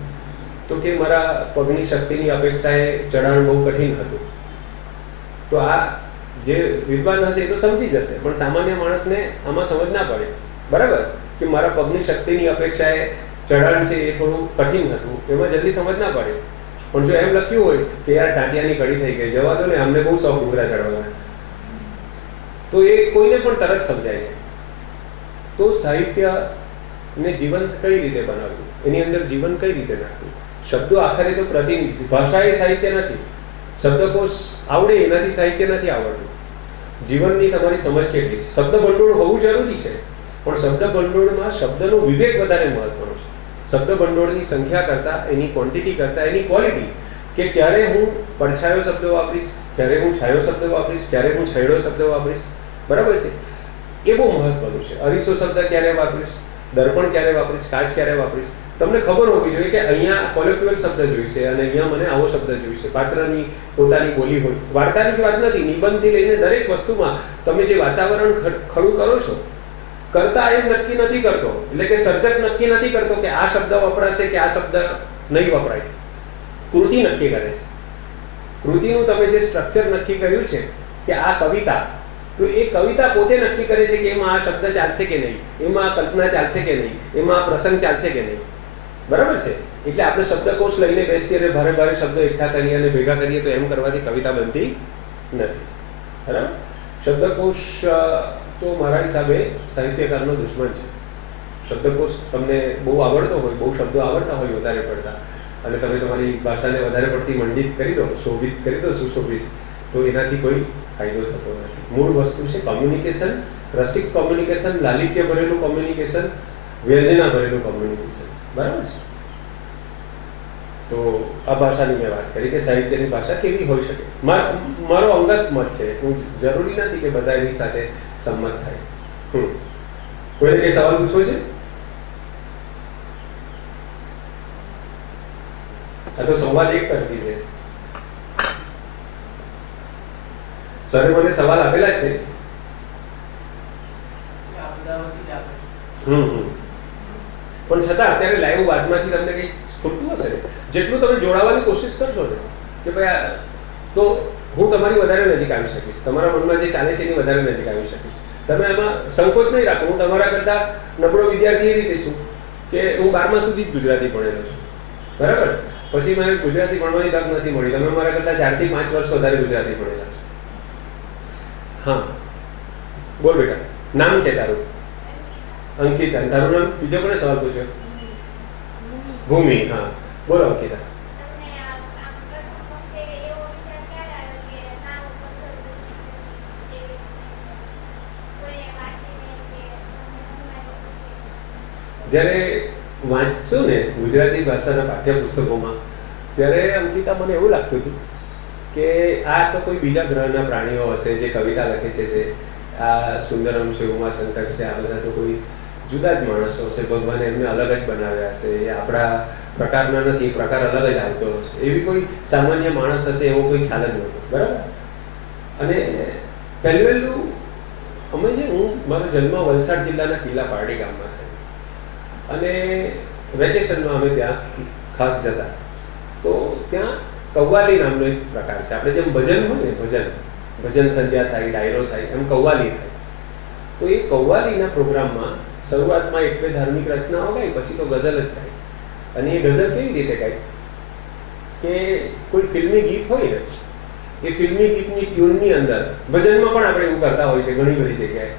તો કે મારા પગની શક્તિની અપેક્ષાએ ચઢાણ બહુ કઠિન હતું. તો આ જે વિદ્વાન હશે એ તો સમજી જશે, પણ સામાન્ય માણસને આમાં સમજ ના પડે. બરાબર? કે મારા પગની શક્તિની અપેક્ષાએ ચઢાણ છે એ થોડું કઠિન હતું, એમાં જલ્દી સમજ ના પડે. પણ જો એમ લખ્યું હોય કે યાર ટાંટિયાની કડી થઈ ગઈ, જવા દો ને, અમને બહુ શોખ ડુંગરા ચડવાના, તો એ કોઈને પણ તરત સમજાય જાય. તો સાહિત્યને જીવંત કઈ રીતે બનાવવું, એની અંદર જીવન કઈ રીતે નાખવું? શબ્દો આખરે તો પ્રતિનિધિ, ભાષા એ સાહિત્ય નથી. શબ્દકોશ આવડે એનાથી સાહિત્ય નથી આવડતું. જીવનની તમારી સમજ કેટલી છે? શબ્દ ભંડોળ હોવું જરૂરી છે, પણ શબ્દ ભંડોળમાં શબ્દનો વિવેક વધારે મહત્વનો છે. શબ્દ ભંડોળની સંખ્યા કરતા, એની ક્વોન્ટિટી કરતા એની ક્વોલિટી, કે ક્યારે હું પડછાયો શબ્દ વાપરીશ, ક્યારે હું છાયો શબ્દ વાપરીશ, ક્યારે હું છેડો શબ્દ વાપરીશ. બરાબર છે? એ બહુ મહત્વનું છે. અરીસો શબ્દ ક્યારે વાપરીશ, દર્પણ ક્યારે વાપરીશ, કાચ ક્યારે વાપરીશ, તમને ખબર હોવી જોઈએ કે અહીંયા કોલોક્યુઅલ શબ્દ જોઈશે અને અહીંયા મને આવો શબ્દ જોઈશે. પાત્રની પોતાની બોલી હોય. વાર્તાની જ વાત નથી, નિબંધથી લઈને દરેક વસ્તુમાં તમે જે વાતાવરણ ખડું કરો છો, કરતા એમ નક્કી નથી કરતો, એટલે કે સર્જક નક્કી નથી કરતો કે આ શબ્દ વપરાશે કે આ શબ્દ નહીં વપરાય. કૃતિ નક્કી કરે છે. કૃતિનું તમે જે સ્ટ્રક્ચર નક્કી કર્યું છે કે આ કવિતા, તો એ કવિતા પોતે નક્કી કરે છે કે એમાં આ શબ્દ ચાલશે કે નહીં, એમાં કલ્પના ચાલશે કે નહીં, એમાં પ્રસંગ ચાલશે કે નહીં. બરાબર છે? એટલે આપણે શબ્દકોશ લઈને બેસીએ અને ભારે ભારે શબ્દો એકઠા કરીએ અને ભેગા કરીએ તો એમ કરવાથી કવિતા બનતી નથી. બરાબર? શબ્દકોશ તો મારા હિસાબે સાહિત્યકારનો દુશ્મન છે. શબ્દકોશ તમને બહુ આવડતો હોય, બહુ શબ્દો આવડતા હોય વધારે પડતા, અને તમે તમારી ભાષાને વધારે પડતી મંડિત કરી દો, શોભિત કરી દો, સુશોભિત, તો એનાથી કોઈ ફાયદો થતો નથી. મૂળ વસ્તુ છે કોમ્યુનિકેશન, રસિક કોમ્યુનિકેશન, લાલિત્ય ભરેલું કોમ્યુનિકેશન, વ્યર્જના ભરેલું કોમ્યુનિકેશન. બરાબર છે? તો આ ભાષાની મેં વાત કરી કે સાહિત્યની ભાષા કેવી હોઈ શકે. મારો અંગત મત છે, હું જરૂરી નથી કે બધા એની સાથે સંમત થાય. કોઈને કઈ સવાલ પૂછવો છે? આ તો સંવાદ એક તરફી છે. સરે મને સવાલ આપેલા છે. પણ છતાં અત્યારે લાઈવ વાતમાંથી તમને કંઈક સ્ફૂર્તું હશે ને, જેટલું તમે જોડાવાની કોશિશ કરશો ને કે ભાઈ તો હું તમારી વધારે નજીક આવી શકીશ, તમારા મનમાં જે ચાલે છે એની વધારે નજીક આવી શકીશ. તમે એમાં સંકોચ નહીં રાખો. હું તમારા કરતા નબળો વિદ્યાર્થી એ રીતે છું કે હું 12મા સુધી જ ગુજરાતી ભણેલો છું. બરાબર? પછી મને ગુજરાતી ભણવાની તક નથી મળી. તમે મારા કરતા 4 થી 5 વર્ષ વધારે ગુજરાતી ભણેલા છો. હા, બોલ બેટા, નામ કે તારું? અંકિતા. તારું નામ? બીજો કોને સવાલ પૂછ્યો? ભૂમિ. હા, બોલો અંકિતા. જ્યારે વાંચશો ને ગુજરાતી ભાષાના પાઠ્યપુસ્તકોમાં, ત્યારે અંકિતા મને એવું લાગતું હતું કે આ તો કોઈ બીજા ગ્રહના પ્રાણીઓ હશે જે કવિતા લખે છે. તે આ સુંદરમ છે, ઉમાશંકર છે, આ બધા તો કોઈ જુદા જ માણસો હશે. ભગવાને એમને અલગ જ બનાવ્યા હશે. એ આપણા પ્રકારના નથી, પ્રકાર અલગ જ આવતો હશે. એવી કોઈ સામાન્ય માણસ હશે એવો કોઈ ખ્યાલ જ નહોતો. બરાબર? અને પહેલું અમે છે, હું મારો જન્મ વલસાડ જિલ્લાના કિલ્લા પારડી ગામમાં થયો અને વેકેશનમાં અમે ત્યાં ખાસ જતા. તો ત્યાં કવ્વાલી નામનો એક પ્રકાર છે. આપણે જેમ ભજન હોય ને, ભજન સંધ્યા થાય, ડાયરો થાય, એમ કવ્વાલી થાય. તો એ કવ્વાલીના પ્રોગ્રામમાં શરૂઆતમાં એક બે ધાર્મિક રચનાઓ ગાઈ, પછી તો ગઝલ જ ગાઈ. અને એ ગઝલ કેવી રીતે ગાઈ કે કોઈ ફિલ્મી ગીત હોય ને, એ ફિલ્મી ગીતની ટ્યુનની અંદર, ભજનમાં પણ આપણે એવું કરતા હોય છે ઘણી બધી જગ્યાએ,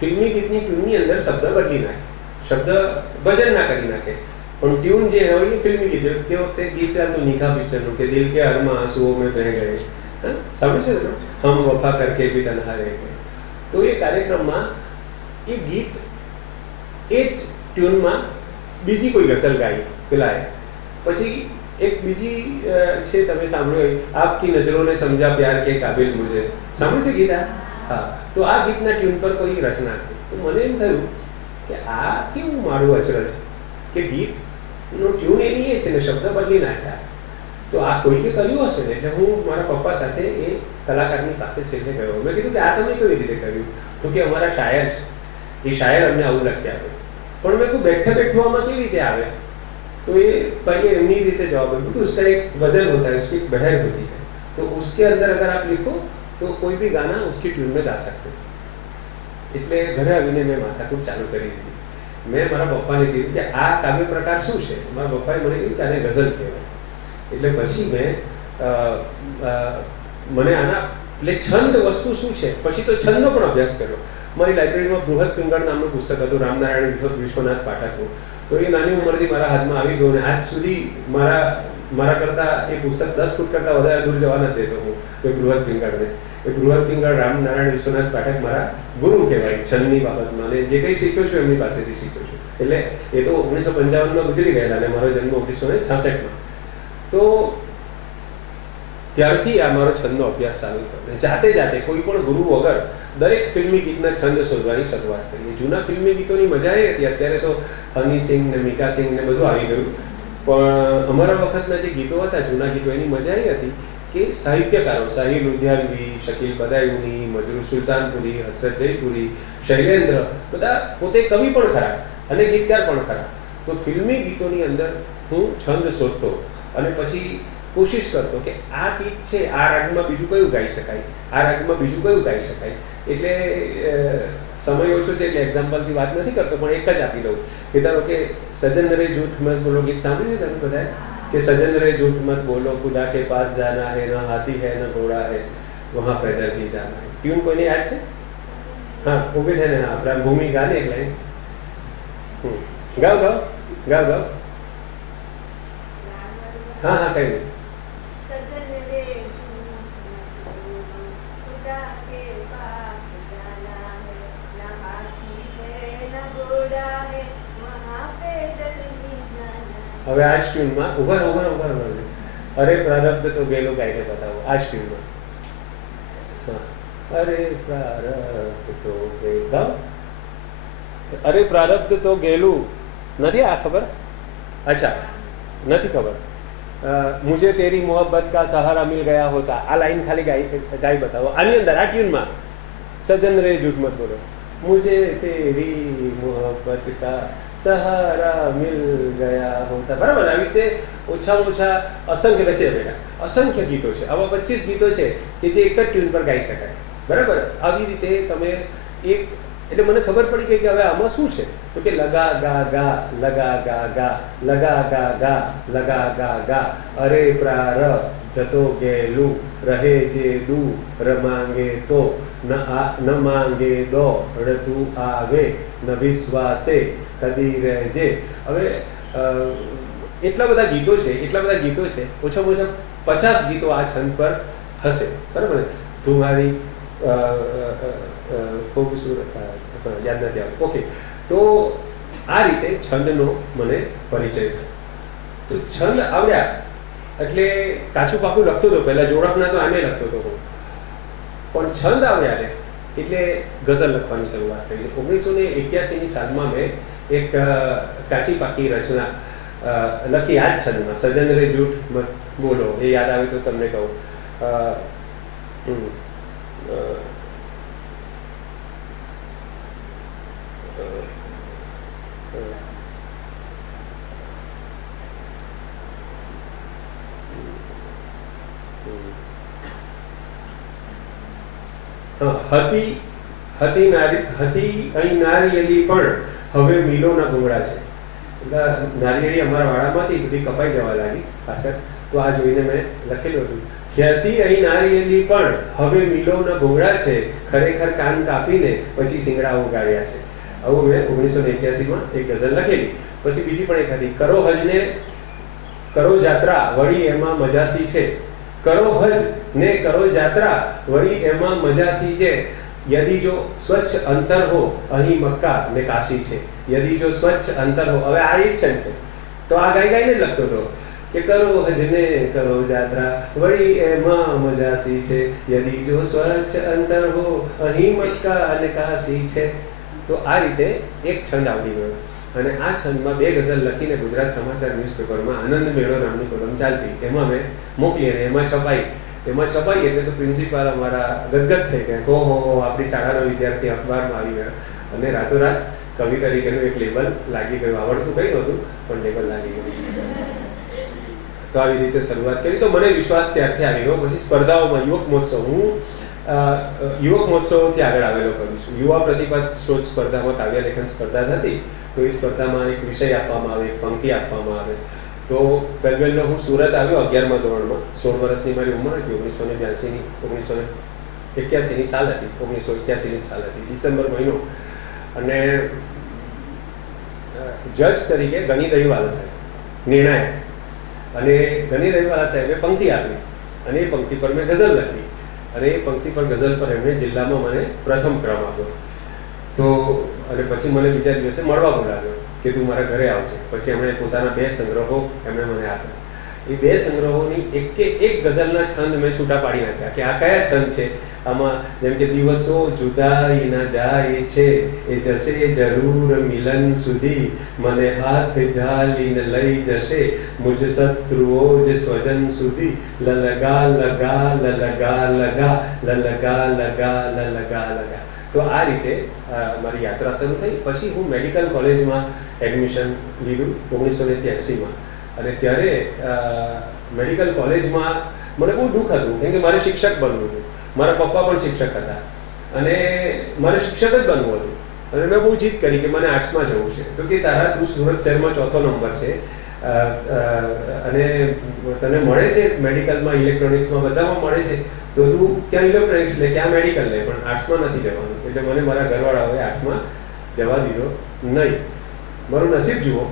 ફિલ્મી ગીતની ટ્યુનની અંદર શબ્દ બદલી નાખે, શબ્દ ભજન ના કરી નાખે, પણ ટ્યુન જે હોય એ ફિલ્મી ગીત. તે વખતે ગીત ચાલતું નિખા પિક્ચરનું કે દિલ કે હરમાં આંસુઓ મેં બહ ગયે, સાંભળ્યું છે ને, હમ વફા કરકે ભી તન્હા રહે ગયે. તો એ કાર્યક્રમમાં એ ગીત એ જ ટ્યુનમાં બીજી કોઈ ગઝલ ગાઈ પેલાએ. પછી એક બીજી છે, તમે સાંભળ્યું, આપકી નજરોને સમજા પ્યાર કે કાબિલ મુझे, સાંભળ્યું છે ગીત? હા. તો આ ગીતના ટ્યુન પર કોઈ રચના થઈ. તો મને એમ થયું કે આ કેવું મારું અચરજ કે ગીતનો ટ્યુન એની એ છે ને શબ્દ બદલી નાખ્યા. તો આ કોઈકે કર્યું હશે ને. એટલે હું મારા પપ્પા સાથે એ કલાકારની પાસે છેલ્લે ગયો. મેં કીધું કે આ તમે કેવી રીતે કર્યું? તો કે અમારા શાયર છે, એ શાયર અમને આવું લખી આપે. પણ મેં કહું બેઠા બેઠું આમાં કેવી રીતે આવે? तो ये भाई एमनी रीते जवाब है क्योंकि उसका एक वजन होता है, उसकी एक बहर होती है. तो उसके अंदर अगर आप लिखो तो कोई भी गाना उसकी ट्यून में गा सकते. એટલે ઘરે આવીને મેં માથાકૂટ ચાલુ કરી દીધી. મેં મારા પપ્પાને કીધું કે આ કાવ્ય પ્રકાર શું છે? મારા પપ્પાએ મને કીધું કે આને ગઝલ કહેવાય. એટલે પછી મને આના એટલે છંદ વસ્તુ શું છે, પછી તો છંદનો પણ અભ્યાસ કર્યો. મારી લાઇબ્રેરીમાં બૃહદ પિંગળ નામનું પુસ્તક હતું રામનારાયણ વિશ્વનાથ પાઠકનું. તો એ નાની ઉંમરથી મારા હાથમાં આવી ગયું, અને આજ સુધી મારા કરતાં એ પુસ્તક 10 ફૂટ કરતાં વધારે દૂર જવા નથી દેતો હું એ બૃહદ પિંગળને. એ બૃહદ પિંગળ રામનારાયણ વિશ્વનાથ પાઠક મારા ગુરુ કહેવાય છંદની બાબતમાં, અને જે કંઈ શીખ્યો છું એમની પાસેથી શીખ્યો છું. એટલે એ તો 1955માં ગુજરી ગયેલા અને મારો જન્મ 1966માં. તો ત્યારથી આ મારો છંદનો અભ્યાસ ચાલુ થયો. જાતે કોઈ પણ ગુરુ વગર દરેક ફિલ્મી ગીતના છંદ શોધવાની શરૂઆત કરી. જૂના ફિલ્મી ગીતોની મજા એ હતી. અત્યારે તો હની સિંહ ને મીકા સિંહ ને બધું આવી ગયું, પણ અમારા વખતના જે ગીતો હતા, જૂના ગીતો, એની મજા એ હતી કે સાહિત્યકારો સાહિલ લુધિયાનવી, શકીલ બદાયુની, મજરૂ સુલતાનપુરી, હસરત જયપુરી, શૈલેન્દ્ર, બધા પોતે કવિ પણ ખરા અને ગીતકાર પણ ખરા. તો ફિલ્મી ગીતોની અંદર હું છંદ શોધતો અને પછી કોશિશ કરતો કે આ ગીત છે, આ રાગમાં બીજું કયું ગાઈ શકાય, આ રાગમાં બીજું કયું ગાઈ શકાય. એટલે સમય ઓછો છે એટલે એક્ઝામ્પલથી વાત નથી કરતો, પણ એક જ આપી દઉં કે ધારો કે સજન રે જૂઠ મત બોલો ગીત સાંભળ્યું છે તમે બધાએ કે સજન રે જૂઠ મત બોલો, ખુદા કે પાસ જાના હૈ, ન હાથી હૈ ન ઘોડા હૈ, વહાં પેદલ ही जाना है. ट्यून कोઈને યાદ છે? હા, ઉભી છે ને. હા, આપણા ભૂમિ ગાને એક લાઈન ગાઓ. હા કઈ નહીં. હવે આ ટ્યુનમાં ઉભા અરે પ્રારબ્ધ તો ગેલું ગાઈને બતાવો. આ ટ્યુનમાં અરે પ્રારબ્ધ તો ગાઓ. અરે પ્રારબ્ધ તો ગેલું નથી. આ ખબર? અચ્છા, નથી ખબર. મુझे तेरी मोहब्बत का सहारा मिल गया होता. આ લાઈન ખાલી ગાઈ બતાવો આની અંદર, આ ટ્યુનમાં. સજન રે જૂઠ મત બોલો, मुझे तेरी मोहब्बत का સહારા મિલ ગયા હોતા. બરાબર. આવી રીતે ઓછામાં ઓછા અસંખ્ય બેસે બેટા અસંખ્ય ગીતો છે. આવા 25 ગીતો છે કે જે એક જ ટ્યુન પર ગાઈ શકાય. બરાબર. આવી રીતે તમે એક, એટલે મને ખબર પડી ગઈ કે હવે આમાં શું છે. તો કે લગા ગા ગા, લગા ગા ગા, લગા ગા ગા, લગા ગા ગા, અરે પ્રારબ્ધ તો ગેલું, રહે જે દૂર માંગે તો, ન માંગે દોડ તું આવે, ન વિશ્વાસે કદી રહેજે. હવે એટલા બધા ગીતો છે ઓછામાં ઓછા 50 ગીતો આ છંદ પર હશે. બરાબર. તુમ્હારી ખૂબસૂરત યાદ નથી આવતું. ઓકે. તો આ રીતે છંદનો મને પરિચય થયો. તો છંદ આવડ્યા એટલે કાચું પાકું લખતો હતો. પહેલા જોડકના તો આને લખતો હતો હું, પણ છંદ આવ્યા ને એટલે ગઝલ લખવાની શરૂઆત થઈ. 1981ની સાલમાં મેં એક કાચી પાકી રચના લખી આ જ છંદમાં, સજન રે જૂઠ મત બોલો. એ યાદ આવે તો તમને કહું. હતી અહીં નારિયેલી પણ હવે મિલોના ભૂંગળા છે. એટલે નારિયેળી અમારા વાડામાંથી બધી કપાઈ જવા લાગી પાછળ. તો આ જોઈને મેં લખેલું હતું, ખ્યાતિ અહીં નારિયેળી પણ હવે મિલોના ભૂંગળા છે, ખરેખર કાન કાપીને પછી શિંગડા ઉગાડ્યા છે. આવું મેં 1981માં એક ગઝલ લખેલી. પછી બીજી પણ એક હતી, કરો હજને કરો જાત્રા વળી એમાં મજાસી છે, કરો હજ ને કરો જાત્રા વળી એમાં મજાસી છે, યદી જો સ્વચ્છ અંતર હો અહીં મક્કા ને કાશી છે. યદી જો સ્વચ્છ અંતર હો, હવે આ ઈચ્છન છે તો આ ગાઈને લખતો હતો કે કરો હજને કરો જાત્રા વળી એમાં મજાસી છે, યદી જો સ્વચ્છ અંતર હો અહીં મક્કા અને કાશી છે. તો આ રીતે એક છંદ આવડી ગયો અને આ છંદમાં 2 ગઝલ લખીને ગુજરાત સમાચાર ન્યૂઝપેપરમાં આનંદ મેળો નામની કોલમ ચાલતી, એમાં મેં મોકલી અને એમાં છપાઈ એટલે તો પ્રિન્સિપાલ અમારા ગદગદ થઈ ગયા, ઓહો આપણી શાળાનો વિદ્યાર્થી અખબારમાં આવી ગયો. અને રાતોરાત કવિ તરીકેનું એક લેબલ લાગી ગયું. આવડતું કંઈ નહોતું પણ લેબલ લાગી ગયું. તો આવી રીતે શરૂઆત કરી. તો મને વિશ્વાસ ત્યારથી આવી ગયો. પછી સ્પર્ધાઓમાં યુવક મહોત્સવ, હું યુવક મહોત્સવથી આગળ આવેલો કરું છું. યુવા પ્રતિભા શોધ સ્પર્ધામાં કાવ્ય લેખન સ્પર્ધા થતી, તો એ સ્પર્ધામાં એક વિષય આપવામાં આવે, એક પંક્તિ આપવામાં આવે. તો પહેલો હું સુરત આવ્યો 11મા ધોરણમાં. 16 વર્ષની મારી ઉંમર હતી. 1981ની સાલ હતી. 1981ની સાલ હતી, ડિસેમ્બર મહિનો. અને જજ તરીકે ગની દહીવાલા સાહેબ નિર્ણાયક, અને ગની દહીવાલા સાહેબે પંક્તિ આપી અને એ પંક્તિ પર મેં ગઝલ લખી અને એ પંક્તિ પર ગઝલ પર એમણે જિલ્લામાં મને પ્રથમ ક્રમ આપ્યો. તો અને પછી મને બીજા દિવસે મળવા બોલાવ્યો કે તું મારા ઘરે આવશે. પછી એમણે પોતાના 2 સંગ્રહો એમણે મને આપ્યા. એ 2 સંગ્રહોની એક ગઝલના છંદ મેં છૂટા પાડી નાખ્યા કે આ કયા છંદ છે. આમાં જેમ કે દિવસો જુદાઈ ન જાય છે, એ જશે જરૂર મિલન સુધી, મને હાથ ઝાલીને લઈ જશે મુજ શત્રુઓ જ સ્વજન સુધી, લલગા લગા લલગા લગા લલગા લગા લલગા લગા. તો આ રીતે મારી યાત્રા શરૂ થઈ. પછી હું મેડિકલ કોલેજમાં એડમિશન લીધું 1983માં. અને ત્યારે મેડિકલ કોલેજમાં મને બહુ દુઃખ હતું, કેમ કે મારે શિક્ષક બનવું હતું. મારા પપ્પા પણ શિક્ષક હતા અને મારે શિક્ષક જ બનવું હતું. અને મેં બહુ જીદ કરી કે મને આર્ટ્સમાં જવું છે. તો કે તું સુરત શહેરમાં 4થો નંબર છે અને તને મળે છે મેડિકલમાં, ઇલેક્ટ્રોનિક્સમાં, બધામાં મળે છે, તો તું ક્યાં ઇલેક્ટ્રોનિક્સ લે, ક્યાં મેડિકલ લે, પણ આર્ટ્સમાં નથી જવાનું. એટલે મને મારા ઘરવાળાઓએ આર્ટ્સમાં જવા દીધો નહીં. મારું નસીબ જુઓ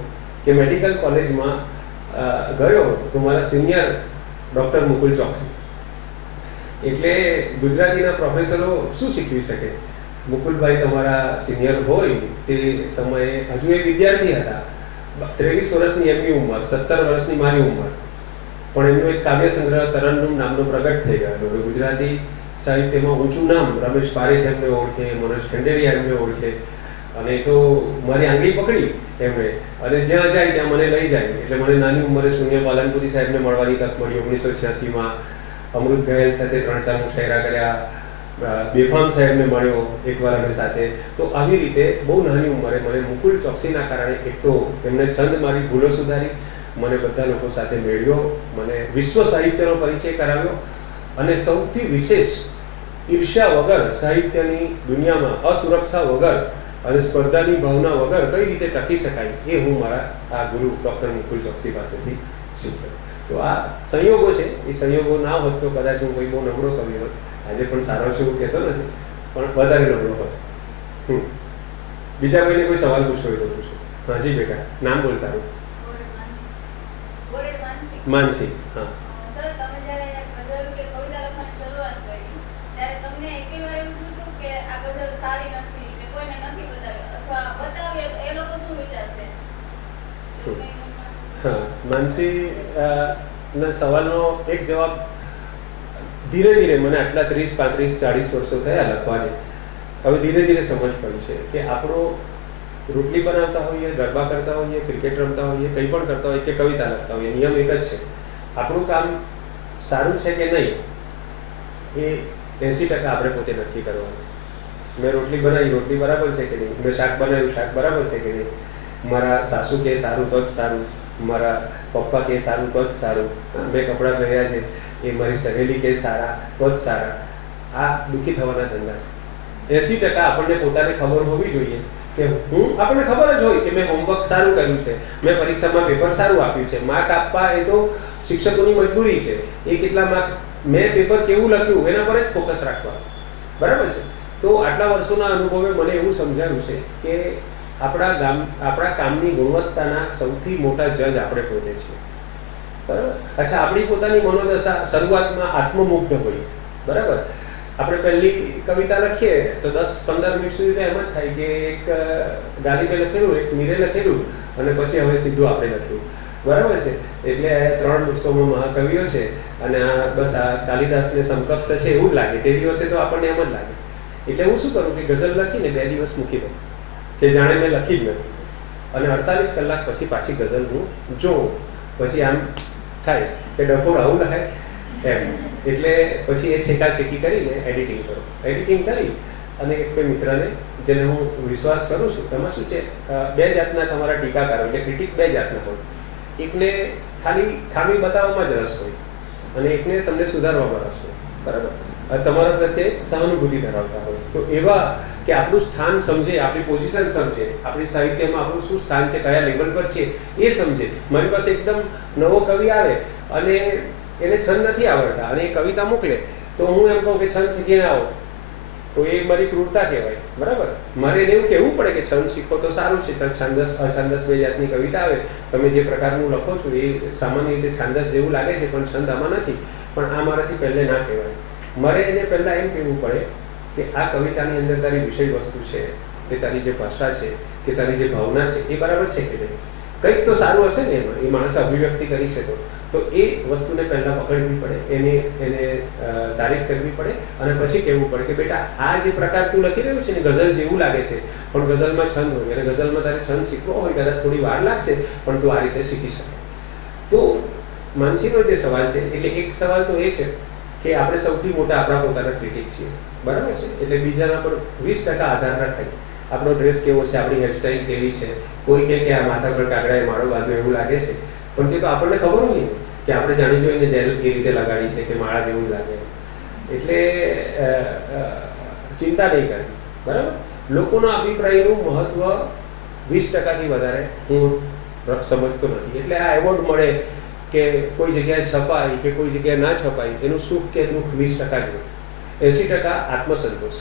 કે મેડિકલ કોલેજમાં ગયો તો મારા સિનિયર ડૉક્ટર મુકુલ ચોકસી. એટલે ગુજરાતીના પ્રોફેસરો શું શીખવી શકે? મુકુલભાઈ તમારા સિનિયર હોય તે સમયે હજુ એ વિદ્યાર્થી હતા. 23 વર્ષની એમની ઉંમર, 17 વર્ષની મારી ઉંમર. પણ એમનો એક કાવ્ય સંગ્રહ તરન્નુમ નામનો પ્રગટ થઈ ગયો. ગુજરાતી સાહિત્યમાં ઊંચું નામ. રમેશ પારેખ એમને ઓળખે, મનોજ ખંડેરિયા એમને ઓળખે. અને તો મારી આંગળી પકડી એમણે અને જ્યાં જાય ત્યાં મને લઈ જાય. એટલે મને નાની ઉંમરે શૂન્ય પાલનપુરી સાહેબને મળવાની તક મળી 1986માં. અમૃત ગહેલ સાથે 3-4 મુશાયરા કર્યા. બેફામ સાહેબને મળ્યો એકવાર અમે સાથે. તો આવી રીતે બહુ નાની ઉંમરે મને મુકુલ ચોકસીના કારણે એક તો એમને છંદ મારી ભૂલો સુધારી, મને બધા લોકો સાથે મેળવ્યો, મને વિશ્વ સાહિત્યનો પરિચય કરાવ્યો અને સૌથી વિશેષ ઈર્ષ્યા વગર સાહિત્યની દુનિયામાં અસુરક્ષા વગર અને સ્પર્ધાની ભાવના વગર કઈ રીતે ટકી શકાય એ હું મારા આ ગુરુ ડૉક્ટર મુકુલ ચોકસી પાસેથી શીખ્યો. તો આ સંયોગો છે. એ સંયોગો ના હોત તો કદાચ હું કોઈ બહુ નબળો કવિ હોત. આજે પણ સારો છે એવું કહેતો નથી, પણ વધારે નબળો હોત. બીજા કોઈને કોઈ સવાલ પૂછવો હોય તો પૂછો. હાજી બેટા, નામ બોલતા રહો. માનસી. હા. માનસી ના સવાલનો એક જવાબ ધીરે ધીરે મને આટલા 30, 35, 40 વર્ષો થયા લખવાને, હવે ધીરે ધીરે સમજ પડી છે કે આપણો રોટલી બનાવતા હોઈએ, ગરબા કરતા હોઈએ, ક્રિકેટ રમતા હોઈએ, કંઈ પણ કરતા હોઈએ કે કવિતા લખતા હોઈએ, નિયમ એક જ છે. આપણું કામ સારું છે કે નહીં એ 80% આપણે પોતે નક્કી કરવાનું. મેં રોટલી બનાવી, રોટલી બરાબર છે કે નહીં? મેં શાક બનાવ્યું, શાક બરાબર છે કે નહીં? મારા સાસુ કે સારું તો જ સારું, મારા પપ્પા કે સારું તો જ સારું, મેં કપડાં પહેર્યા છે એ મારી સહેલી કે સારા તો જ સારા. આ દુઃખી થવાના ધંધા છે. 80% આપણને પોતાને ખબર હોવી જોઈએ કે આપણને ખબર જ હોય કે મેં હોમવર્ક સારું કર્યું છે, મેં પરીક્ષામાં પેપર સારું આપ્યું છે. માર્ક આપવા એ તો શિક્ષકોની મજબૂરી છે. એ કેટલા માર્ક્સ, મેં પેપર કેવું લખ્યું એના પર જ ફોકસ રાખવા. બરાબર છે. તો આટલા વર્ષોના અનુભવે મને એવું સમજાયું છે કે આપણા કામની ગુણવત્તાના સૌથી મોટા જજ આપણે પોતે છીએ. બરાબર. અચ્છા, આપણી પોતાની મનોદશા શરૂઆતમાં આત્મમુગ્ધ હોય. બરાબર. આપણે પહેલી કવિતા લખીએ તો 10-15 મિનિટ સુધી એમ જ થાય કે એક ગાલિબે લખેલું, એક મીરે લખેલું અને પછી હવે સીધું આપણે લખ્યું. બરાબર છે. એટલે 3 પુસ્તકોમાં મહાકવિઓ છે અને બસ આ કાલિદાસને સમકક્ષ છે એવું જ લાગે. તે દિવસે તો આપણને એમ જ લાગે. એટલે હું શું કરું કે ગઝલ લખીને 2 દિવસ મૂકી દઉં કે જાણે મેં લખી જ નથી, અને 48 કલાક પછી પાછી ગઝલ હું જોઉં. પછી આમ થાય કે ડફોડ આવું લખાય એમ. એટલે પછી એ છેકાછેકી કરીને એડિટિંગ કરું. એડિટિંગ કરી અને એક બે મિત્રને, જેને હું વિશ્વાસ કરું છું, એમાં શું છે, 2 જાતના તમારા ટીકાકારો એટલે ક્રિટિક 2 જાતના હોય. એકને ખાલી ખામી બતાવવામાં જ રસ હોય અને એકને તમને સુધારવામાં રસ હોય. બરાબર. તમારા પ્રત્યે સહાનુભૂતિ ધરાવતા હોય. તો એવા કે આપણું સ્થાન સમજે, આપણી પોઝિશન સમજે, આપણી સાહિત્યમાં આપણું શું સ્થાન છે, કયા લેવલ પર છે એ સમજે. મારી પાસે એકદમ નવો કવિ આવે અને એને છંદ નથી આવડતા અને એ કવિતા મોકલે તો હું એમ કહું કે છંદ શીખીને આવો, તો એ મારી ક્રૂરતા કહેવાય. બરાબર. મારે એને એવું કહેવું પડે કે છંદ શીખો તો સારું છે. છંદસ અછંદસ 2 જાતની કવિતા આવે, તમે જે પ્રકારનું લખો છો એ સામાન્ય રીતે છંદસ જેવું લાગે છે પણ છંદ આમાં નથી. પણ આ મારાથી પહેલે ના કહેવાય. મારે એને પહેલાં એમ કહેવું પડે કે આ કવિતાની અંદર તારી વિષય વસ્તુ છે, કે તારી જે ભાષા છે, કે તારી જે ભાવના છે એ બરાબર છે કે નહીં. કંઈક તો સારું હશે ને એમાં, એ માણસ અભિવ્યક્તિ કરી શકે. તો એ વસ્તુને પહેલાં પકડવી પડે, એને તારીફ કરવી પડે અને પછી કહેવું પડે કે બેટા આ જે પ્રકાર તું લખી રહ્યું છે ને ગઝલ જેવું લાગે છે, પણ ગઝલમાં છંદ હોય અને ગઝલમાં તારે છંદ શીખવો હોય કદાચ થોડી વાર લાગશે પણ તું આ રીતે શીખી શકે. તો માનસીનો જે સવાલ છે, એટલે એક સવાલ તો એ છે કે આપણે સૌથી મોટા આપણા પોતાના ક્રિટિક છીએ. બરાબર છે. એટલે બીજાના પર 20% આધાર રખાય. આપણો ડ્રેસ કેવો છે, આપણી હેરસ્ટાઈલ કેવી છે, કોઈ કહે કે આ માથા પર કાગડાએ માળો બાંધ્યો એવું લાગે છે, પણ તે તો આપણને ખબર હોય ને કે આપણે જાણી જોઈને જેલ એ રીતે લગાડી છે કે માળા જેવું લાગે. એટલે ચિંતા નહીં કરવી. બરાબર. લોકોના અભિપ્રાયનું મહત્વ 20%થી વધારે હું સમજતો નથી. એટલે આ એવોર્ડ મળે કે કોઈ જગ્યાએ છપાય કે કોઈ જગ્યાએ ના છપાય, એનું સુખ કે દુઃખ 20% જ. 80% આત્મસંતોષ.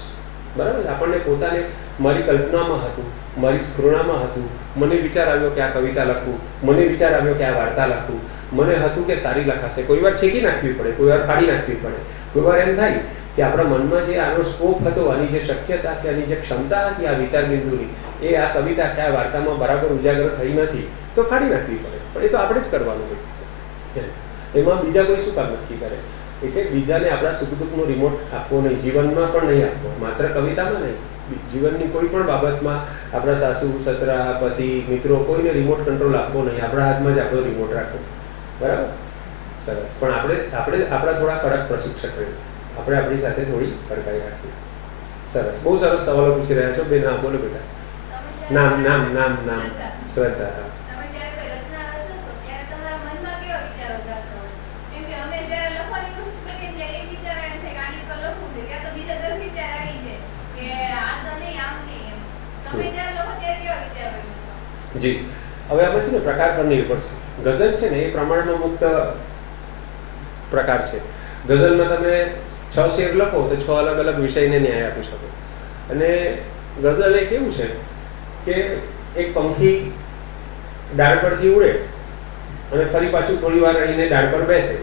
બરાબર. આપણને પોતાને, મારી કલ્પનામાં હતું, મારી સ્ફૂર્ણામાં હતું, મને વિચાર આવ્યો કે આ કવિતા લખું, મને વિચાર આવ્યો કે આ વાર્તા લખું, મને હતું કે સારી લખાશે. કોઈ વાર છેકી નાખવી પડે, કોઈ વાર ફાડી નાખવી પડે, કોઈ વાર એમ થાય કે આપણા મનમાં જે આનો સ્કોપ હતો, આની જે શક્યતા કે આની જે ક્ષમતા હતી આ વિચાર બિંદુની, એ આ કવિતા કે આ વાર્તામાં બરાબર ઉજાગર થઈ નથી, તો ફાડી નાખવી પડે. પણ એ તો આપણે જ કરવાનું હોય. એમાં બીજા કોઈ શું કામ નક્કી કરે. એટલે બીજાને આપણા સુખ દુઃખનો રિમોટ આપવો નહીં, જીવનમાં પણ નહીં આપવો, માત્ર કવિતામાં નહીં, જીવનની કોઈ પણ બાબતમાં આપણા સાસુ સસરા પતિ મિત્રો કોઈને રિમોટ કંટ્રોલ આપવો નહીં. આપણા હાથમાં જ આપણો રિમોટ રાખવો. બરાબર. સરસ. પણ આપણે આપણા થોડા કડક પ્રશિક્ષક રહીએ, આપણે આપણી સાથે થોડી કડકાઈ રાખીએ. સરસ. બહુ સરસ સવાલો પૂછી રહ્યા છો બેન. હા બોલો બેટા. નામ શ્રદ્ધા. જી. હવે આપણે છે ને પ્રકાર પર નિર્ભર છે. ગઝલ છે ને એ પ્રમાણમાં મુક્ત પ્રકાર છે. ગઝલમાં તમે 6 શેર લખો તો 6 અલગ અલગ વિષયને ન્યાય આપી શકો. અને ગઝલ એ કેવું છે કે એક પંખી ડાળ પરથી ઉડે અને ફરી પાછું થોડી વાર રહીને ડાળ પર બેસે.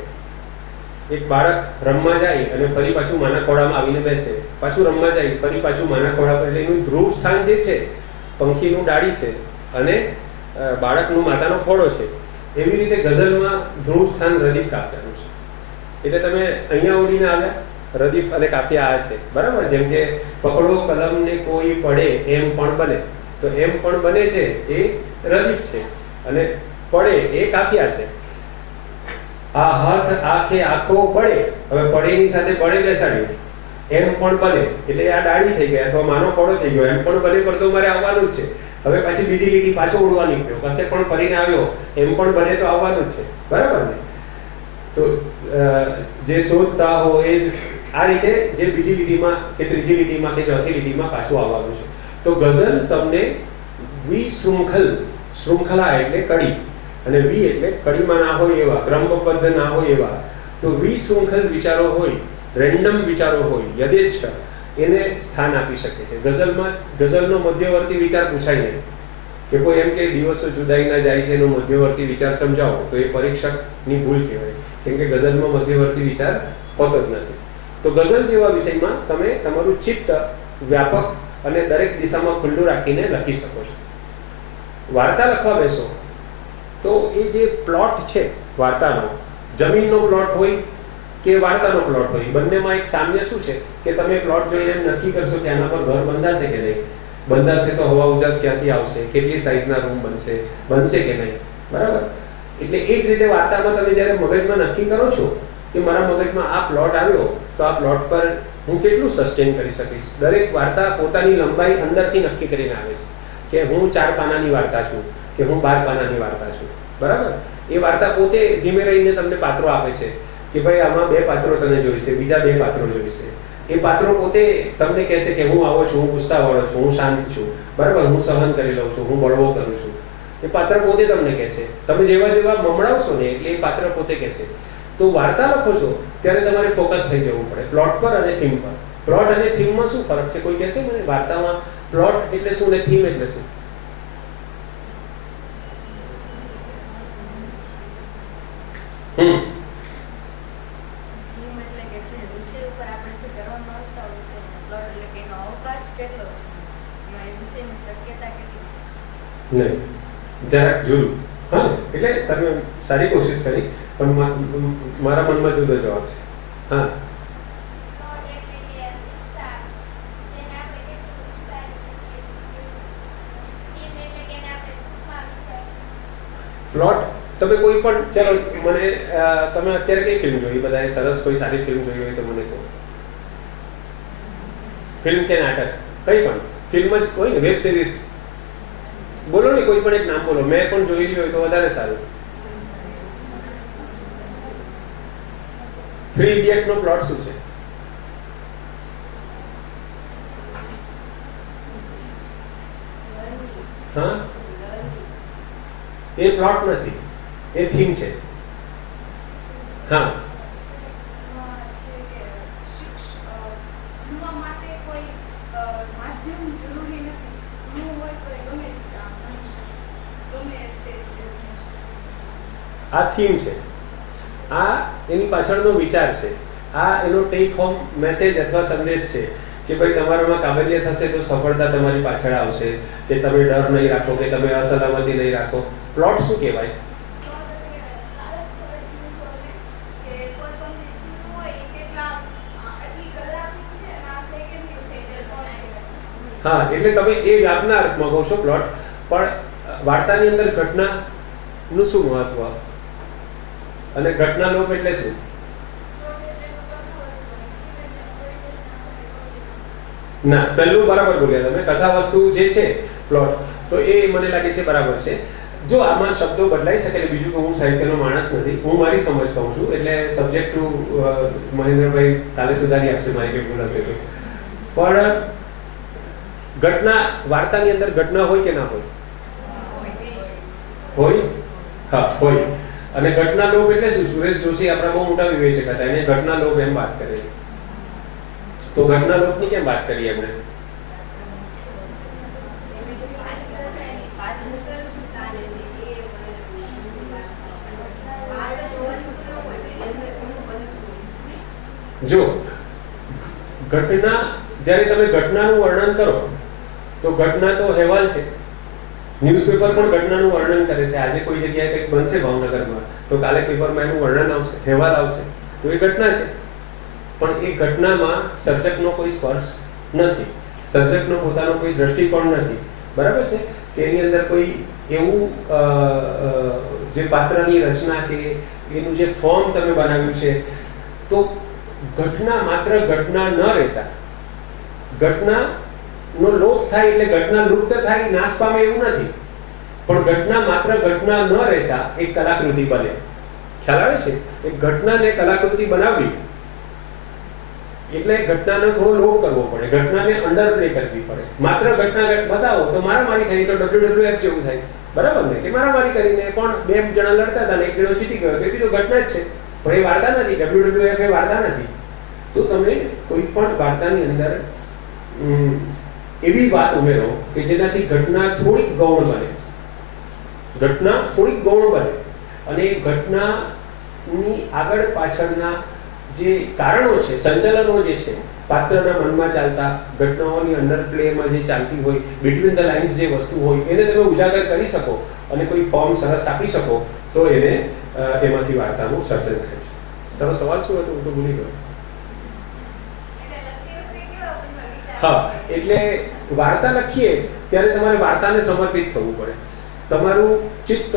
એક બાળક રમવા જાય અને ફરી પાછું માના ખોળામાં આવીને બેસે, પાછું રમવા જાય, ફરી પાછું માના ખોળા પર. એટલે એનું ધ્રુવ સ્થાન જે છે પંખીનું ડાળી છે અને બાળકનું માતાનો ખોળો છે. એવી રીતે ગઝલમાં ધ્રુવ સ્થાન રદીફ કાફિયાનું છે. એટલે તમે અહીંયા ઉડીને આવ્યા, રદીફ અને કાફિયા આ છે. બરાબર. જેમ કે પકડો કલમને કોઈ પડે એમ પણ બને, તો એમ પણ બને છે એ રદીફ છે અને પડે એ કાફિયા છે. આ હાથ આંખે આંખો પડે, હવે પડેની સાથે પડે બેસાડ્યું, એમ પણ બને એટલે આ ડાળી થઈ ગઈ અથવા માનો ખોળો થઈ ગયો. એમ પણ બને પર તો મારે આવવાનું જ છે. હવે પાછી બીજી લીટી પાછો ઉડવા નીકળ્યો, કશે પણ ફરીને આવ્યો, એમ પણ બને તો આવવાનું જ છે. બરાબર ને. તો જે શોધતા હો એ જ આ રીતે જે બીજી લીટીમાં કે ત્રીજી લીટીમાં કે ચોથી લીટીમાં પાછું આવવાનું છે. તો ગઝલ તમને વિશૃંખલ, શૃંખલા એટલે કડી, અને વી એટલે કડીમાં ના હોય એવા, ક્રમબદ્ધ ના હોય એવા, તો વિશૃંખલ વિચારો હોય, રેન્ડમ વિચારો હોય, યથેચ્છ, એને સ્થાન આપી શકે છે. ગઝલનો મધ્યવર્તી વિચાર પૂછાય નહીં કે કોઈ એમ કે દિવસો જુદાઈના જાય છે એનો મધ્યવર્તી વિચાર સમજાવો, તો એ પરીક્ષકની ભૂલ કહેવાય, કેમ કે ગઝલમાં મધ્યવર્તી વિચાર હોતો જ નથી. તો ગઝલ જેવા વિષયમાં તમે તમારું ચિત્ત વ્યાપક અને દરેક દિશામાં ખુલ્લું રાખીને લખી શકો છો. વાર્તા લખવા બેસો તો એ જે પ્લોટ છે વાર્તાનો, જમીનનો પ્લોટ હોય કે વાર્તાનો પ્લોટ હોય, બંનેમાં એક સામ્ય શું છે કે તમે પ્લોટ જોઈને એમ નક્કી કરશો કે આના પર ઘર બંધાશે કે નહીં, બંધાશે તો હવા ઉજાસ ક્યાંથી આવશે, કેટલી સાઈઝના રૂમ બનશે કે નહીં, બરાબર. એટલે એ જ રીતે વાર્તામાં તમે જ્યારે મગજમાં નક્કી કરો છો કે મારા મગજમાં આ પ્લોટ આવ્યો તો આ પ્લોટ પર હું કેટલું સસ્ટેન કરી શકીશ. દરેક વાર્તા પોતાની લંબાઈ અંદરથી નક્કી કરીને આવે છે કે હું 4 પાનાની વાર્તા છું કે હું 12 પાનાની વાર્તા છું, બરાબર. એ વાર્તા પોતે ધીમે રહીને તમને પાત્રો આપે છે કે ભાઈ આમાં 2 પાત્રો તને જોઈશે, બીજા 2 પાત્રો જોઈશે. એ પાત્રો પોતે તમને કહેશે કે હું આવો છું, હું ગુસ્સાવાળો છું, હું શાંત છું, બરાબર, હું સહન કરી લઉં છું, હું બળવો કરું છું. એ પાત્ર પોતે તમને કહેશે. તમે જેવા જેવા મમડાવશો ને એટલે એ પાત્ર પોતે કહેશે. તો વાર્તા લખો છો ત્યારે તમારે ફોકસ થઈ જવું પડે પ્લોટ પર અને થીમ પર. પ્લોટ અને થીમમાં શું ફરક છે કોઈ કહેશે મને? વાર્તામાં પ્લોટ એટલે શું ને થીમ એટલે શું? નહીં, જરાક જુદું. હા, એટલે તમે સારી કોશિશ કરી પણ મારા મનમાં જુદો જવાબ છે. હા, પ્લોટ તમે કોઈ પણ, ચલો મને તમે અત્યારે કઈ ફિલ્મ જોઈ? બધાએ સરસ કોઈ સારી ફિલ્મ જોઈ હોય તો મને કહો. ફિલ્મ કે નાટક, કઈ પણ ફિલ્મ જ કોઈ ને, વેબ સિરીઝ બોલો ને, કોઈ પણ એક નામ બોલો. મેં પણ જોયેલી હોય તો વધારે સારું. 3 ઇડિયટ નો પ્લોટ શું છે? હા, એ પ્લોટ નથી, એ થીમ છે. હા, આ થીમ છે, આ એની પાછળનો વિચાર છે, આ એનો ટેક હોમ મેસેજ અથવા સંદેશ છે કે ભાઈ તમારામાં કાબલિયત હશે તો સફળતા તમારી પાછળ આવશે, કે તમે ડર નહીં રાખો, કે તમે અસલામતી નહીં રાખો. પ્લોટ શું કહેવાય? હા, એટલે તમે એ વ્યાપના અર્થમાં કહો છો પ્લોટ. પણ વાર્તાની અંદર ઘટનાનું શું મહત્વ અને ઘટના લોપ એટલે શું? ના, પહેલું બરાબર બોલ્યા તમે. કથા વસ્તુ જે છે પ્લોટ, તો એ મને લાગે છે બરાબર છે. જો આમાં શબ્દો બદલાઈ શકે, એટલે બીજું કે હું સાહિત્યનો માણસ નથી, હું મારી સમજ કહું છું, એટલે સબ્જેક્ટ ટુ મહેન્દ્રભાઈ કાલે સુધારી આપશે મારી કઈ ભૂલ હશે તો. પણ ઘટના, વાર્તાની અંદર ઘટના હોય કે ના હોય? હોય. હા, હોય. અને ઘટના લોપ એટલે શું? સુરેશ જોશી આપણા બહુ મોટા વિવેચક હતા, એને ઘટના લોપ એમ વાત કરી. તો ઘટના લોપની કેમ વાત કરી એમણે? જો ઘટના, જ્યારે તમે ઘટનાનું વર્ણન કરો તો ઘટના તો અહેવાલ છે. ન્યૂઝપેપર પણ ઘટનાનું વર્ણન કરે છે. આજે કોઈ જગ્યાએ કંઈક બનશે ભાવનગરમાં તો કાલે પેપરમાં એનું વર્ણન આવશે, અહેવાલ આવશે, તો એ ઘટના છે. પણ એ ઘટનામાં સર્જકનો કોઈ સ્પર્શ નથી, સર્જકનો પોતાનો કોઈ દ્રષ્ટિકોણ નથી, બરાબર છે. કે એની અંદર કોઈ એવું જે પાત્રની રચના કે એનું જે ફોર્મ તમે બનાવ્યું છે, તો ઘટના માત્ર ઘટના ન રહેતા, ઘટનાનો લોપ થાય એટલે ઘટના લુપ્ત થાય, નાશ પામે એવું નથી, પણ ઘટના માત્ર ઘટના ન રહેતા એક કલાકૃતિ બને. ખ્યાલ આવે છે? એક ઘટનાને કલાકૃતિ બનાવવી એટલે ઘટનાનો થોડો લોડ કરવો પડે, ઘટનાને અંડર પ્લે કરવી પડે. માત્ર ઘટના બતાવો તો મારામારી થઈ તો WWF જેવું થાય, બરાબર ને? કે મારામારી કરીને પણ બે જણા લડતા હતા ને એક જણો જીતી ગયો, તેથી તો ઘટના જ છે, પણ એ વાર્તા નથી. WWF એ વાર્તા નથી. તો તમે કોઈ પણ વાર્તાની અંદર એવી વાત ઉમેરો કે જેનાથી ઘટના થોડીક ગૌણ બને, ઘટના થોડીક ગૌણ બને, અને એ ઘટનાની આગળ પાછળના જે કારણો છે, સંચાલનો જે છે, પાત્રના મનમાં ચાલતા ઘટનાઓની અંડર પ્લેમાં જે ચાલતી હોય, બિટવીન ધ લાઇન્સ જે વસ્તુ હોય, એને તમે ઉજાગર કરી શકો અને કોઈ ફોર્મ સરસ આપી શકો, તો એને એમાંથી વાર્તાનું સર્જન થાય છે. તારો સવાલ શું હતો? હું તો ભૂલી ગયો. હા, એટલે વાર્તા લખીએ ત્યારે તમારે વાર્તાને સમર્પિત થવું પડે. તમારું ચિત્ત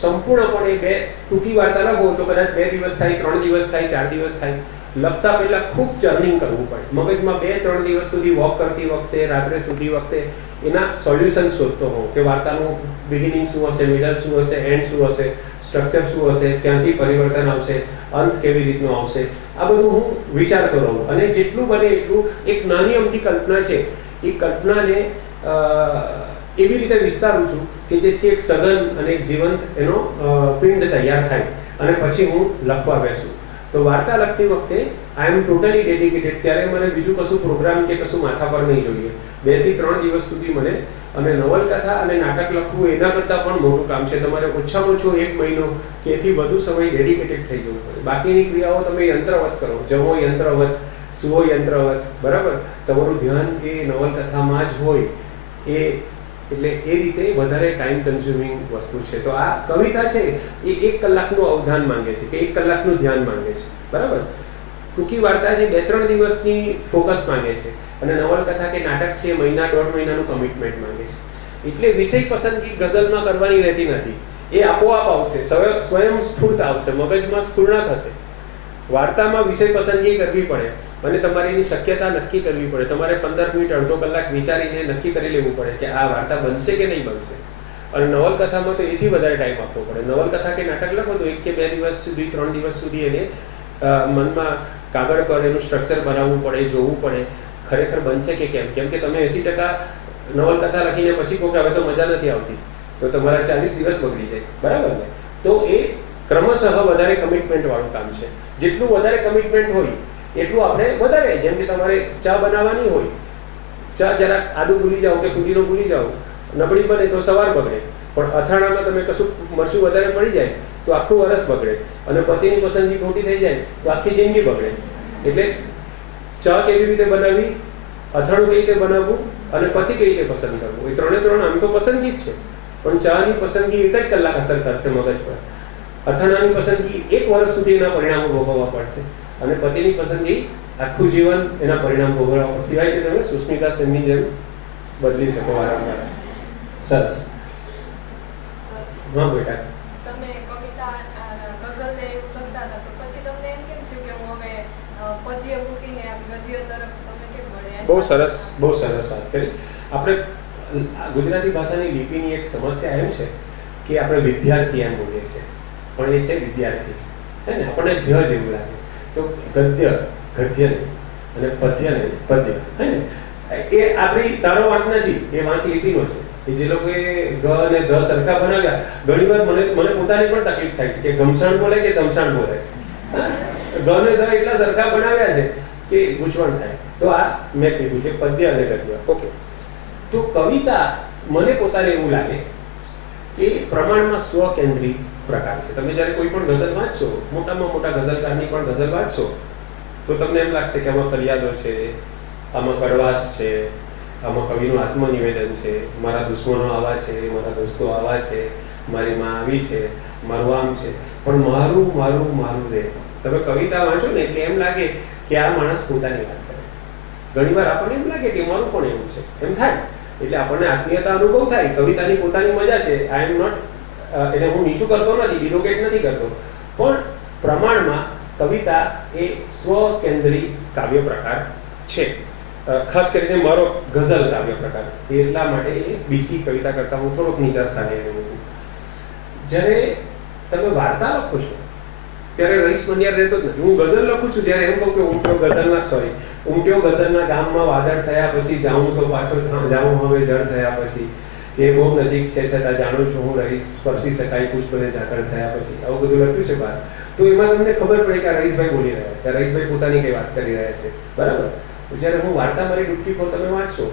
સંપૂર્ણપણે બે ટૂંકી વાર્તા લખો તો કદાચ 2 દિવસ થાય, 3 દિવસ થાય, 4 દિવસ થાય. લખતા પહેલા ખૂબ જર્નિંગ કરવું પડે. મગજમાં 2-3 દિવસ સુધી વોક કરતી વખતે, રાત્રે સૂતી વખતે એના સોલ્યુશન શોધતો હોઉં કે વાર્તાનું બિગિનિંગ શું હશે, મિડલ શું હશે, એન્ડ શું હશે, સ્ટ્રક્ચર શું હશે, ક્યાંથી પરિવર્તન આવશે, અંત કેવી રીતનો આવશે, આ બધું હું વિચારતો રહું. અને જેટલું બને એટલું એક નાની અમથી કલ્પના છે, એ કલ્પનાને એવી રીતે વિસ્તારું છું કે જેથી એક સઘન અને એક જીવંત એનો પિંડ તૈયાર થાય અને પછી હું લખવા બેસું. તો વાર્તા લખતી વખતે આઈ એમ ટોટલી ડેડિકેટેડ. ત્યારે મને બીજું કશું પ્રોગ્રામ કે કશું માથા પર નહીં જોઈએ. 2 થી 3 દિવસ સુધી મને, અને નવલકથા અને નાટક લખવું એના કરતાં પણ મોટું કામ છે. તમારે ઓછામાં ઓછો 1 મહિનો કે એથી વધુ સમય ડેડિકેટેડ થઈ જવું પડે. બાકીની ક્રિયાઓ તમે યંત્રવત કરો, જમો યંત્રવત, સુવો યંત્રવત, બરાબર? તમારું ધ્યાન એ નવલકથામાં જ હોય, એટલે એ રીતે વધારે ટાઈમ કન્ઝ્યુમિંગ વસ્તુ છે. તો આ કવિતા છે એ 1 કલાકનું અવધાન માંગે છે કે 1 કલાકનું ધ્યાન માંગે છે, બરાબર? ટૂંકી વાર્તા છે 2-3 દિવસની ફોકસ માંગે છે, અને નવલકથા કે નાટક છે મહિના 1.5 મહિનાનું કમિટમેન્ટ માંગે છે. એટલે વિષય પસંદગી ગઝલમાં કરવાની રહેતી નથી, એ આપોઆપ આવશે, સ્વયં સ્ફૂર્ત આવશે, મગજમાં સ્ફૂર્ણ થશે. વાર્તામાં વિષય પસંદગી કરવી પડે અને તમારે એની શક્યતા નક્કી કરવી પડે. તમારે 15 મિનિટ, અડધો કલાક વિચારીને નક્કી કરી લેવું પડે કે આ વાર્તા બનશે કે નહીં બનશે. અને નવલકથામાં તો એથી વધારે ટાઈમ આપવો પડે. નવલકથા કે નાટક લખો તો 1 કે 2 દિવસ સુધી, 3 દિવસ સુધી એને મનમાં કાગળ પર એનું સ્ટ્રક્ચર બનાવવું પડે, જોવું પડે ખરેખર બનશે કે કેમ. કેમ કે તમે 80% નવલકથા લખીને પછી કહો કે હવે તો મજા નથી આવતી, તો તમારા 40 દિવસ બગડી જાય, બરાબર ને? તો એ ક્રમશઃ વધારે કમિટમેન્ટ વાળું કામ છે. જેટલું વધારે કમિટમેન્ટ હોય એટલું આપણે વધારે, જેમ કે તમારે ચા બનાવવાની હોય, ચા જરાક આદુ ભૂલી જાઓ કે ફુદીનો ભૂલી જાઓ, નબળી બને તો સવાર બગડે, પણ અથાણામાં તમે કશું મરચું વધારે પડી જાય તો આખું વરસ બગડે, અને પતિની પસંદગી ખોટી થઈ જાય તો આખી જિંદગી બગડે. એટલે ચા કેવી રીતે બનાવવી, અથાણું કઈ રીતે બનાવવું અને પતિ કઈ રીતે પસંદ કરવું, એ 3 આમ તો પસંદગી જ છે, પણ ચાની પસંદગી 1 જ કલાક અસર કરશે મગજ પર. અથાણાની પસંદગી 1 વર્ષ સુધી એના પરિણામો ભોગવવા પડશે, અને પતિની પસંદગી આખું જીવન એના પરિણામ ભોગવવા પડશે. સિવાય કે તમે સુસ્મિતા સેનની જેમ બદલી શકો વારંવાર. સરસ. હા બેટા, તમે કવિતા ગઝલને લખતા હતા, તો પછી તમને એમ કેમ થયું કે હું હવે પદ્ય મૂકીને ગદ્ય તરફ તમે કેમ વળ્યા? બહુ સરસ વાત કરી. આપણે ગુજરાતી ભાષાની લિપિની એક સમસ્યા એમ છે કે આપણે વિદ્યાર્થી એમ બોલીએ છીએ, પણ એ છે વિદ્યાર્થી, હે ને? આપણને ધ્ય જેવું લાગે. તો ગદ્ય ગદ્ય નહીં, અને પદ્ય નહીં પદ્ય, હે ને? એ આપણી તારો વાંક નથી, એ વાંક લિપિનો છે. એ જે લોકોએ ગ અને ધ સરખા બનાવ્યા, ઘણી વાર મને પોતાને પણ તકલીફ થાય છે કે ઘમસાણ બોલે કે ધમસાણ બોલે. ગ અને ધ એટલા સરખા બનાવ્યા છે કે ગૂંચવણ થાય. તો આ મેં કીધું કે પદ્ય અને ગદ્ય. ઓકે, તો કવિતા મને પોતાને એવું લાગે કે પ્રમાણમાં સ્વકેન્દ્રી પ્રકાર છે. તમે જ્યારે કોઈ પણ ગઝલ વાંચશો, મોટામાં મોટા ગઝલકારની પણ ગઝલ વાંચશો, તો તમને એમ લાગશે કે આમાં ફરિયાદો છે, આમાં કડવાશ છે, આમાં કવિનું આત્મનિવેદન છે, મારા દુશ્મનો આવા છે, મારા દોસ્તો આવા છે, મારી માં આવી છે, મારું આમ છે. પણ મારું મારું મારું રે, તમે કવિતા વાંચો ને એટલે એમ લાગે કે આ માણસ પોતાની વાત કરે. ઘણીવાર આપણને એમ લાગે કે મારું પણ એવું છે, એમ થાય. એટલે આપણને આત્મીયતા અનુભવ થાય. કવિતાની પોતાની મજા છે. આઈ એમ નોટ, એટલે હું નીચું કરતો નથી, ડિલોકેટ નથી કરતો, પણ પ્રમાણમાં કવિતા એ સ્વકેન્દ્રી કાવ્ય પ્રકાર છે. ખાસ કરીને મારો ગઝલ કાવ્ય પ્રકાર, એટલા માટે એ બીજી કવિતા કરતાં હું થોડોક નીચા સ્થાને રહું છું. જ્યારે તમે વાર્તા લખો છો ત્યારે રહીશ મંડિયાર રહેતો જ નથી. હું ગઝલ લખું છું ત્યારે એમ કહું કે ઉમટ્યો ગઝલના ગામમાં વાદળ થયા પછી જાઉં તો પાછો જાઉં હવે જળ થયા પછી, કે બહુ નજીક છે છતાં જાણું છું હું રહીશ સ્પર્શી શકાય પુષ્પને ઝાકળ થયા પછી. આવું બધું લખ્યું છે બહાર. તો એમાં તમને ખબર પડે કે આ રહીશભાઈ બોલી રહ્યા છે, રહીશભાઈ પોતાની કઈ વાત કરી રહ્યા છે, બરાબર. જ્યારે હું વાર્તા મારી ડૂબકી ખોલ તમે વાંચશો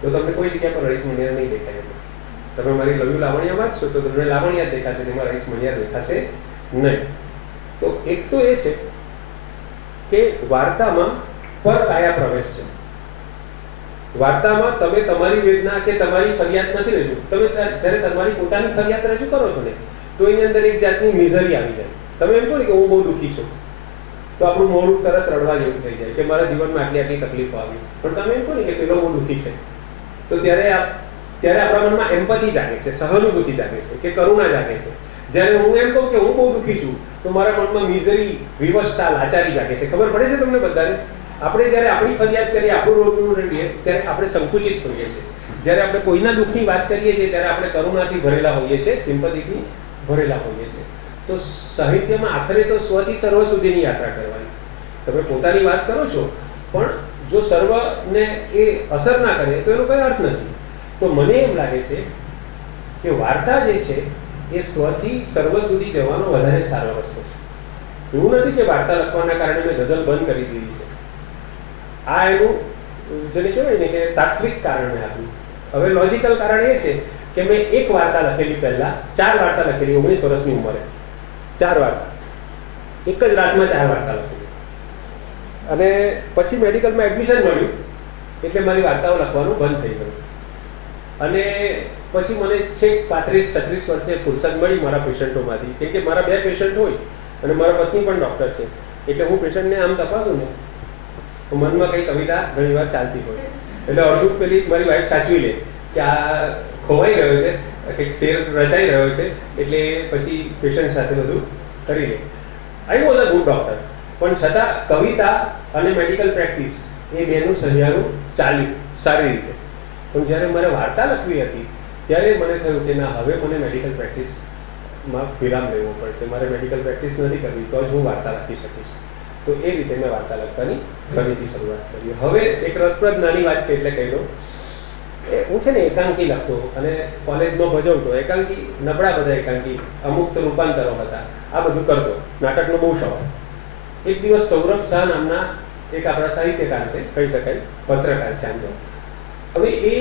તો તમને કોઈ જગ્યા પર રહીશ મંડિયાર નહીં દેખાય. તમે મારી લવ્યુ લાવણિયા વાંચશો તો તમને લાવણિયા દેખાશે, તેમાં રહીશ મંડિયાર દેખાશે નહીં. તો એક તો એ છે કે વાર્તામાં પરકાયા પ્રવેશ છે. વાર્તામાં તમે તમારી વેદના કે તમારી ફરિયાદ નથી રજૂ, તમે જ્યારે તમારી પોતાની ફરિયાદ રજૂ કરો છો ને તો એની અંદર એક જાતની મિઝરી આવી જાય. તમે એમ કહો ને કે હું બહુ દુઃખી છું તો આપણું મોઢું તરત રડવા જેવું થઈ જાય કે મારા જીવનમાં આટલી તકલીફો આવી. પણ તમે એમ કહો ને કે પેલો બહુ દુઃખી છે તો ત્યારે આપણા મનમાં એમ્પથી જાગે છે, સહાનુભૂતિ જાગે છે કે કરુણા જાગે છે. જ્યારે હું એમ કહું કે હું બહુ દુઃખી છું તો મારા મનમાં મિઝરી, વિવશતા, લાચારી જાગે છે. ખબર પડે છે તમને બધાને? આપણે જ્યારે આપણી ફરિયાદ કરીએ, આપણું રોગનું રડીએ ત્યારે આપણે સંકુચિત હોઈએ છીએ. જ્યારે આપણે કોઈના દુઃખની વાત કરીએ છીએ ત્યારે આપણે કરુણાથી ભરેલા હોઈએ છીએ, સિમ્પથીથી ભરેલા હોઈએ છીએ. તો સાહિત્યમાં આખરે તો સ્વથી સર્વ સુધીની યાત્રા કરવાની. તમે પોતાની વાત કરો છો પણ જો સર્વને એ અસર ના કરે તો એનો કોઈ અર્થ નથી. તો મને એમ લાગે છે કે વાર્તા જે છે એ સ્વથી સર્વ સુધી જવાનો વધારે સારો રસ્તો છે. એવું નથી કે વાર્તા લખવાના કારણે મેં ગઝલ બંધ કરી દીધી છે. આ એનું જેને કહેવાય ને કે તાત્વિક કારણ મેં આપ્યું. હવે લોજિકલ કારણ એ છે કે મેં એક વાર્તા લખેલી, પહેલા 4 વાર્તા લખેલી 19 વર્ષની ઉંમરે. 4 વાર્તા એક જ રાતમાં 4 વાર્તા લખેલી. અને પછી મેડિકલમાં એડમિશન મળ્યું એટલે મારી વાર્તાઓ લખવાનું બંધ થઈ ગયું. અને પછી મને છેક 35-36 વર્ષે ફુરસદ મળી મારા પેશન્ટોમાંથી. કેમ કે મારા 2 પેશન્ટ હોય અને મારા પત્ની પણ ડૉક્ટર છે એટલે હું પેશન્ટને આમ તપાસું ને તો મનમાં કંઈ કવિતા ઘણી વાર ચાલતી હોય એટલે અડધું પેલી મારી વાઈફ સાચવી લે કે આ ખોવાઈ રહ્યો છે, કંઈક શેર રચાઈ રહ્યો છે એટલે પછી પેશન્ટ સાથે બધું કરી લે. I was a good doctor. પણ છતાં કવિતા અને મેડિકલ પ્રેક્ટિસ એ બેનું સહિયારું ચાલ્યું સારી રીતે. પણ જ્યારે મારે વાર્તા લખવી હતી ત્યારે મને થયું કે ના, હવે મને મેડિકલ પ્રેક્ટિસમાં વિરામ લેવો પડશે. મારે મેડિકલ પ્રેક્ટિસ નથી કરવી તો જ હું વાર્તા લખી શકીશ. તો એ રીતે મેં વાર્તા લખવાની ફરીથી શરૂઆત કરી. હવે એક રસપ્રદ નાની વાત છે એટલે કહી દઉં. હું છે ને એકાંકી લખતો અને કોલેજમાં ભજવતો. એકાંકી નબળા બધા એકાંકી, અમુક તો રૂપાંતરો હતા, આ બધું કરતો. નાટકનો બહુ શોખ. એક દિવસ સૌરભ શાહ નામના એક આપણા સાહિત્યકાર છે, કહી શકાય પત્રકાર છે આમ તો. હવે એ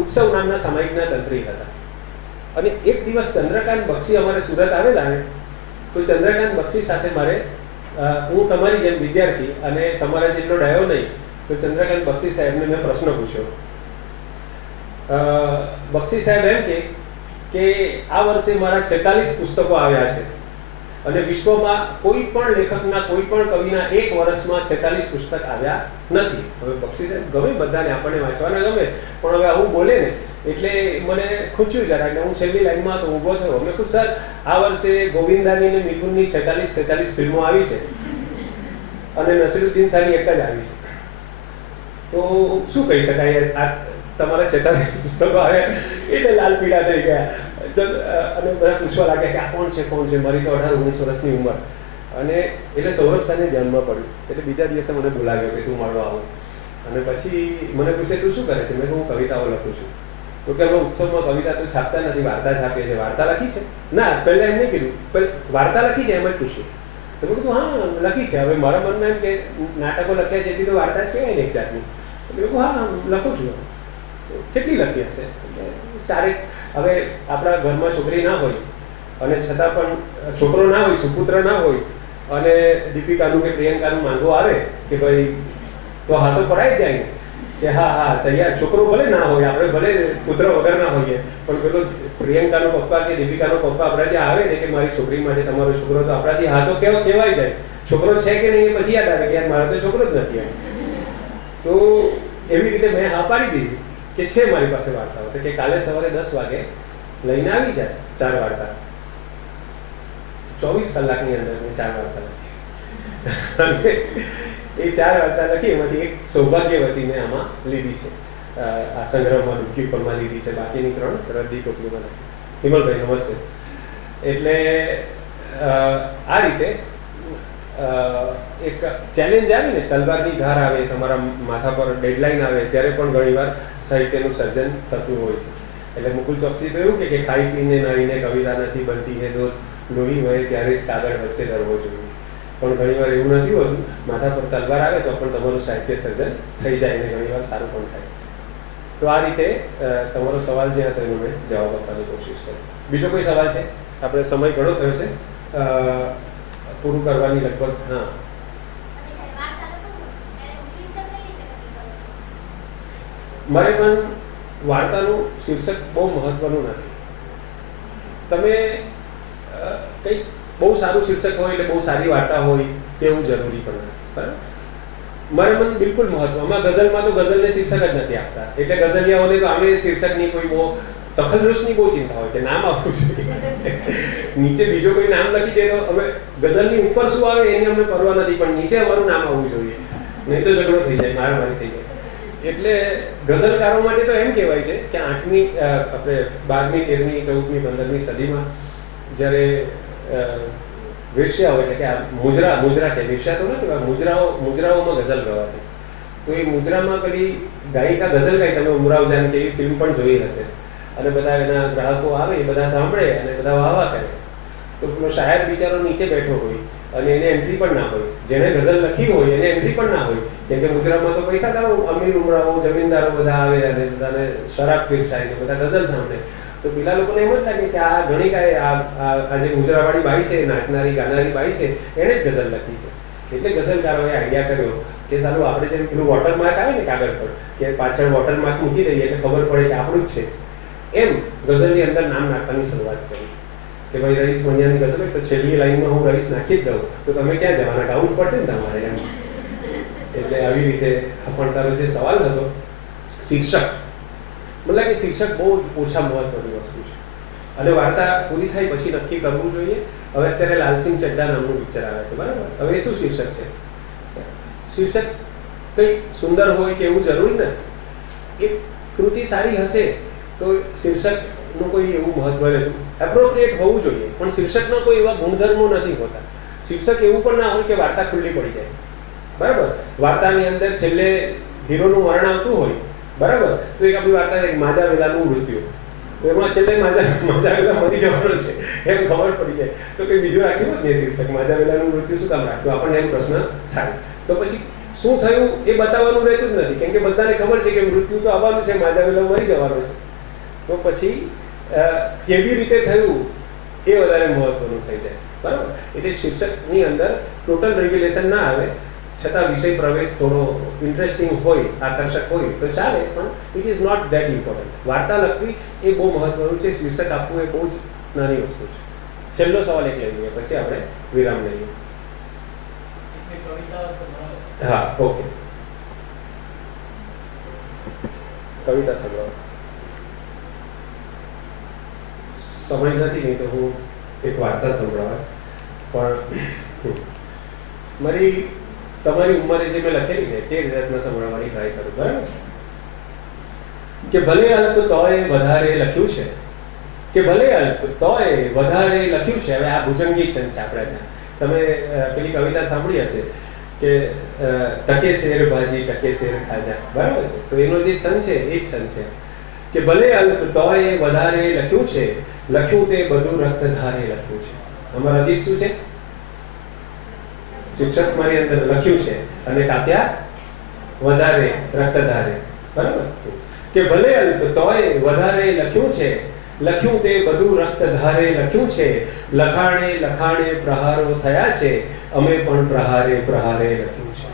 ઉત્સવ નામના સામાયિકના તંત્રી હતા અને એક દિવસ ચંદ્રકાંત બક્ષી અમારે સુરત આવેલા ને તો ચંદ્રકાંત બક્ષી સાથે મારે, હું તમારી જેમ વિદ્યાર્થી અને તમારા જેટલો ડાયો નહીં, તો ચંદ્રકાંત બક્ષી સાહેબને મેં પ્રશ્ન પૂછ્યો. બક્ષી સાહેબ એમ કે આ વર્ષે મારા 46 પુસ્તકો આવ્યા છે અને વિશ્વમાં કોઈ પણ લેખકના, કોઈ પણ કવિના એક વર્ષમાં 46 પુસ્તક આવ્યા નથી. હવે બક્ષી સાહેબ ગમે બધાને, આપણને વાંચવાના ગમે, પણ હવે આવું બોલે ને એટલે મને ખૂચ્યું જરા. એટલે હું છેલ્લી લાઈનમાં તો ઊભો થયો. મેં કહ્યું સર, આ વર્ષે ગોવિંદાની અને મિથુનની 46 ફિલ્મો આવી છે અને નસીરુદ્દીન શાહની એક જ આવી છે. તો શું કહી શકાય? આ તમારા 46 પુસ્તકો આવ્યા એટલે લાલ પીળા થઈ ગયા. અને બધા પૂછવા લાગ્યા કે આ કોણ છે, કોણ છે? મારી તો 18-19 વર્ષની ઉંમર. અને એટલે સૌરભ શાહને ધ્યાનમાં પડ્યું એટલે બીજા દિવસે મને બોલાવ્યો કે તું મળવા આવો. અને પછી મને પૂછે તું શું કરે છે? મેં કહું હું કવિતાઓ લખું છું. તો કે અમે ઉત્સવમાં કવિતા તો છાપતા નથી, વાર્તા છાપીએ છીએ. વાર્તા લખી છે? ના, પહેલાં એમ નહીં કીધું, વાર્તા લખી છે એમ જ પૂછ્યું. તો મેં કીધું હા લખી છે. હવે મારા મનમાં એમ કે નાટકો લખ્યા છે એટલી તો વાર્તા છે ને એક જાતની. એટલે મેં કહું હા લખું છું. કેટલી લખી હશે? ચારેક. હવે આપણા ઘરમાં છોકરી ના હોય અને છતાં પણ છોકરો ના હોય, સુપુત્ર ના હોય અને દીપિકાનું કે પ્રિયંકાનું માંગો આવે કે ભાઈ તો હા તો પડાઈ જાય ને કે હા હા તૈયાર. છોકરો ભલે ના હોય, આપણે ભલે પુત્ર વગર ના હોઈએ, પણ પેલો પ્રિયંકાનો પપ્પા કે દીપિકાનો પપ્પા આપણા ત્યાં આવે ને કે મારી છોકરી માટે તમારો છોકરો, તો આપણાથી હા તો કહેવાય જાય. છોકરો છે કે નહીં પછી યાદ આવે કે યાર મારો તો છોકરો જ નથી. તો એવી રીતે મેં હા પાડી દીધી કે છે મારી પાસે વાર્તાઓ. તો કે કાલે સવારે 10 વાગે લઈને આવી જાય 4 વાર્તા. 24 કલાકની અંદર મેં 4 વાર્તા લખી. અને એ 4 વાર્તા લખી એમાંથી એક સૌભાગ્યવતી મેં આમાં લીધી છે, આ સંગ્રહમાં ડૂબકી ઉપરમાં લીધી છે. બાકીની 3 રદ્દી ટોપલીમાં લખી. હિમલભાઈ નમસ્તે. એટલે આ રીતે એક ચેલેન્જ આવે ને, તલવારની ધાર આવે, તમારા માથા પર ડેડલાઇન આવે, ત્યારે પણ ઘણીવાર સાહિત્યનું સર્જન થતું હોય છે. એટલે મુકુલ ચોકસી તો એવું કે ખાઈ પીને નાહીને કવિતા નથી બનતી હે દોસ્ત, લોહી વહે ત્યારે જ કાગળ વચ્ચે ધરવો જોઈએ. પણ ઘણીવાર એવું નથી હોતું, માથા પર તલવાર આવે તો પણ તમારું સાહિત્ય સર્જન થઈ જાય ને ઘણીવાર સારું પણ થાય. તો આ રીતે તમારો સવાલ જે હતો એનો મેં જવાબ આપવાની કોશિશ કરી. બીજો કોઈ સવાલ છે? આપણે સમય ઘણો થયો છે, પૂરું કરવાની લગભગ. હા, મારે પણ વાર્તાનું શીર્ષક બહુ મહત્વનું નથી. તમે કંઈક બહુ સારું શીર્ષક હોય એટલે બહુ સારી વાર્તા હોય તેવું જરૂરી પણ નથી. બરાબર, મારે મને બિલકુલ મહત્વમાં ગઝલમાં તો ગઝલને શીર્ષક જ નથી આપતા, એટલે ગઝલિયાઓને તો આમે શીર્ષકની કોઈ બહુ તખલ્લુસની બહુ ચિંતા હોય કે નામ આપવું છે. નીચે બીજો કોઈ નામ લખી દે તો હવે ગઝલની ઉપર શું આવે એની અમને પરવા નથી, પણ નીચે અમારું નામ આવવું જોઈએ, નહીં તો ઝઘડો થઈ જાય, મારામારી થઈ જાય. એટલે ગઝલકારો માટે તો એમ કહેવાય છે કે 8મી આપણે 12મી 13મી 14મી 15મી સદીમાં જ્યારે વેશ્યાઓ એટલે કે આ મુજરા કે વેશ્યા તો નથી, મુજરાઓમાં ગઝલ ગવાતી. તો એ મુજરામાં પેલી ગાયિકા ગઝલ ગાઈ, તમે ઉમરાવ જાન કેવી ફિલ્મ પણ જોઈ હશે, અને બધા એના ગ્રાહકો આવે, એ બધા સાંભળે અને બધા વાહ કરે. તો પેલો શાયર બિચારો નીચે બેઠો હોય અને એને એન્ટ્રી પણ ના હોય, જેને ગઝલ લખી હોય એને એન્ટ્રી પણ ના હોય, કેમ કે ગુજરાતમાં તો પૈસાદારો, અમીર ઉમરાઓ, જમીનદારો બધા આવે અને બધાને શરાબ પીરસાય ને બધા ગઝલ સાંભળે. તો પેલા લોકોને એમ જ લાગે કે આ ઘણી કાંઈ આ જે ગુજરાવાળી બાઈ છે, નાચનારી ગાનારી બાઈ છે, એણે જ ગઝલ લખી છે. એટલે ગઝલકારોએ આઈડિયા કર્યો કે સાલું આપણે જેમ પેલું વોટરમાર્ક આવે ને કાગળ પર, કે પાછળ વોટરમાર્ક મૂકી દઈએ એટલે ખબર પડે કે આપણું જ છે, એમ ગઝલની અંદર નામ નાખવાની શરૂઆત કરી કે ભાઈ રઈસ મણિયાની ગઝલ હોય તો છેલ્લી લાઈનમાં હું રઈસ નાખી જ દઉં, તો તમે ક્યાં જવાના, ગાવું પડશે ને તમારે એમ. એટલે આવી રીતે પણ તારો જે સવાલ હતો શીર્ષક, મને લાગે શીર્ષક બહુ જ ઓછા મહત્વની વસ્તુ છે, અને વાર્તા પૂરી થાય પછી નક્કી કરવું જોઈએ. હવે અત્યારે લાલસિંહ ચડ્ડા નામનું પિક્ચર આવે છે, બરાબર, હવે એ શું શીર્ષક છે? શીર્ષક કંઈ સુંદર હોય કે એવું જરૂરી નથી. એક કૃતિ સારી હશે તો શીર્ષકનું કોઈ એવું મહત્વ નથી, એપ્રોપ્રિએટ હોવું જોઈએ, પણ શીર્ષકના કોઈ એવા ગુણધર્મો નથી હોતા. શીર્ષક એવું પણ ના હોય કે વાર્તા ખુલ્લી પડી જાય, બરાબર. વાર્તાની અંદર છેલ્લે હીરોનું મરણ આવતું હોય, બરાબર, તો એક આપણી વાર્તા છે માજા વેલાનું મૃત્યુ, તો એમાં છેલ્લે માજા વેલા મરી જવાનો છે એમ ખબર પડી જાય, તો કંઈ બીજું રાખ્યું જ નહીં શીર્ષક, માજા વેલાનું મૃત્યુ શું કામ રાખ્યું, આપણને એમ પ્રશ્ન થાય. તો પછી શું થયું એ બતાવવાનું રહેતું જ નથી, કેમ કે બધાને ખબર છે કે મૃત્યુ તો આવવાનું છે, માજા વેલા મરી જવાનું છે. તો પછી કેવી રીતે થયું એ વધારે મહત્વનું થઈ જાય, બરાબર. એટલે શીર્ષકની અંદર ટોટલ રેગ્યુલેશન ના આવે, છતાં વિષય પ્રવેશ થોડો ઇન્ટરેસ્ટિંગ હોય, આકર્ષક હોય તો ચાલે, પણ it is not that important. વાર્તા લખવી એ બહુ મહત્વનું છે, શીર્ષક આપવું એ બહુ જ નાની વસ્તુ છે. છેલ્લો સવાલ એક લઈ લઈએ, પછી આપણે વિરામ લઈએ. હા, ઓકે, કવિતા સંભળાવો. સમય નથી, નહીં તો હું એક વાર્તા સંભળાવા, પણ મારી તમારી ઉંમરે જે મેં લખેલી ને તે રીતના સંભળાવવાની ટ્રાય કરું, બરાબર છે? કે ભલે અલ્પ તોય વધારે લખ્યું છે, કે ભલે અલ્પ તોય વધારે લખ્યું છે. હવે આ ભુજંગી છંદ છે આપણે ત્યાં, તમે પેલી કવિતા સાંભળી હશે કે ટકે શેર ભાજી ટકે શેર ખાજા, બરાબર છે? તો એનો જે છંદ છે એ જ છંદ છે કે ભલે અલ્પ તોય વધારે લખ્યું છે, લખ્યું તે બધું રક્ત ધારે લખ્યું છે. અમારા દીપ શું છે? શિક્ષક મારી અંદર લખ્યું છે અને કાપ્યા વધારે રક્ત ધારે, બરાબર. કે ભલે અલ્પ તોય વધારે લખ્યું છે, લખ્યું તે બધું રક્ત ધારે લખ્યું છે. લખાણે લખાણે પ્રહારો થયા છે, અમે પણ પ્રહારે પ્રહારે લખ્યું છે.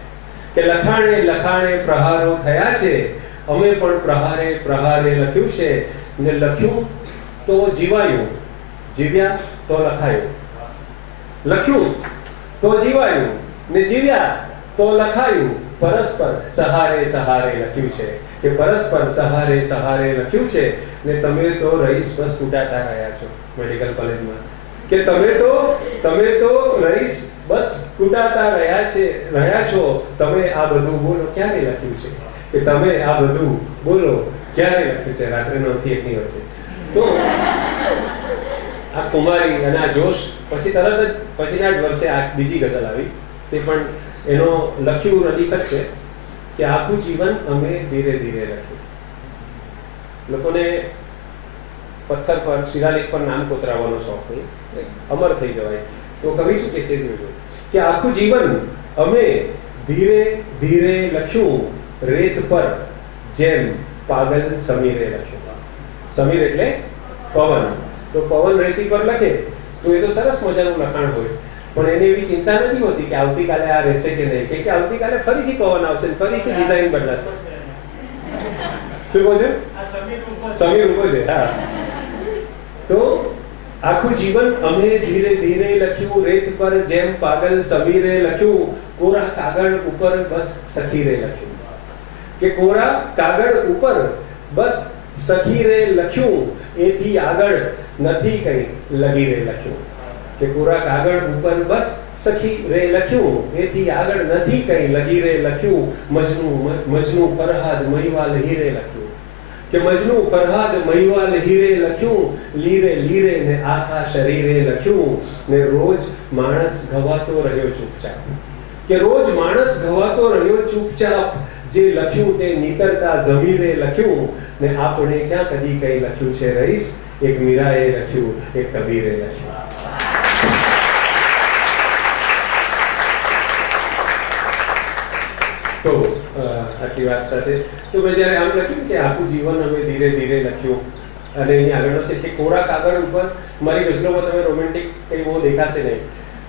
કે લખાણે લખાણે પ્રહારો થયા છે, અમે પણ પ્રહારે પ્રહારે લખ્યું છે. ને લખ્યું તો જીવાયું, જીવ્યા તો લખાયું. લખ્યું તો જીવાયું ને જીવ્યા તો લખાયું. પરસ્પર સહારે સહારે લખ્યું છે, કે પરસ્પર સહારે સહારે લખ્યું છે. ને તમે તો રઈસ બસ કુટાતા રહ્યા છો મેડિકલ કોલેજમાં, કે તમે તો રઈસ બસ કુટાતા રહ્યા છો. તમે આ બધું બોલો ક્યારે લખ્યું છે, કે તમે આ બધું બોલો ક્યારે લખ્યું છે? રાત્રે 9 થી 1 ની વચ્ચે. તો આ કુમારી અને આ જોશ, પછી તરત જ પછીના જ વર્ષે આ બીજી ગઝલ આવી, તે પણ એનો લખ્યું રદીફ જ છે કે આખું જીવન અમે ધીરે ધીરે લખ્યું. લોકોને પથ્થર પર શિલાલેખ પર નામ કોતરાવવાનો શોખ હોય, અમર થઈ જવાય. તો કવિ શું કે છે જોજો કે આખું જીવન અમે ધીરે ધીરે લખ્યું રેત પર જેમ પાગલ સમીરે લખ્યું. સમીર એટલે પવન. તો પવન રેતી પર લખે તો એ તો સરસ મજાનું લખાણ હોય, પણ એને એવી ચિંતા નથી હોતી કે આવતીકાલે આ રહેશે કે નહીં, કે આવતીકાલે ફરીથી પવન આવશે, ફરીથી ડિઝાઇન બદલાશે. શું કહો છો? સમીર ઉભો છે. હા, તો આખું જીવન અમે ધીરે ધીરે લખ્યું રેત પર જેમ પાગલ સમીરે લખ્યું, કોરા કાગળ ઉપર બસ સખીરે લખ્યું. કે કોરા કાગળ ઉપર બસ સખીરે લખ્યું, એથી આગળ નથી કઈ લગીરે લખ્યું. કે કોરા કાગળ ઉપર બસ સખી રે લખ્યું, એથી આગળ નથી કઈ લગીરે લખ્યું. મજનુ ફરહાદ મહિવાલ હીરે લખ્યું. કે મજનુ ફરહાદ મહિવાલ હીરે લખ્યું, લીરે લીરે ને આખા શરીરે લખ્યું. ને રોજ માણસ ગવાતો રહ્યો ચૂપચાપ. કે રોજ માણસ ગવાતો રહ્યો ચૂપચાપ, જે લખ્યું તે નીતરતા જમીરે લખ્યું. ને આપણે ક્યાં કદી કઈ લખ્યું છે રઈસ, એક મીરાએ લખ્યું, એક કબીરે લખ્યું. તો આટલી વાત સાથે તો મેં જ્યારે આમ લખ્યું કે આખું જીવન અમે ધીરે ધીરે લખ્યું, અને એની આગળનો છે કે કોરા કાગળ ઉપર, મારી ગઝલોમાં તમે રોમેન્ટિક કંઈ બહુ દેખાશે નહીં,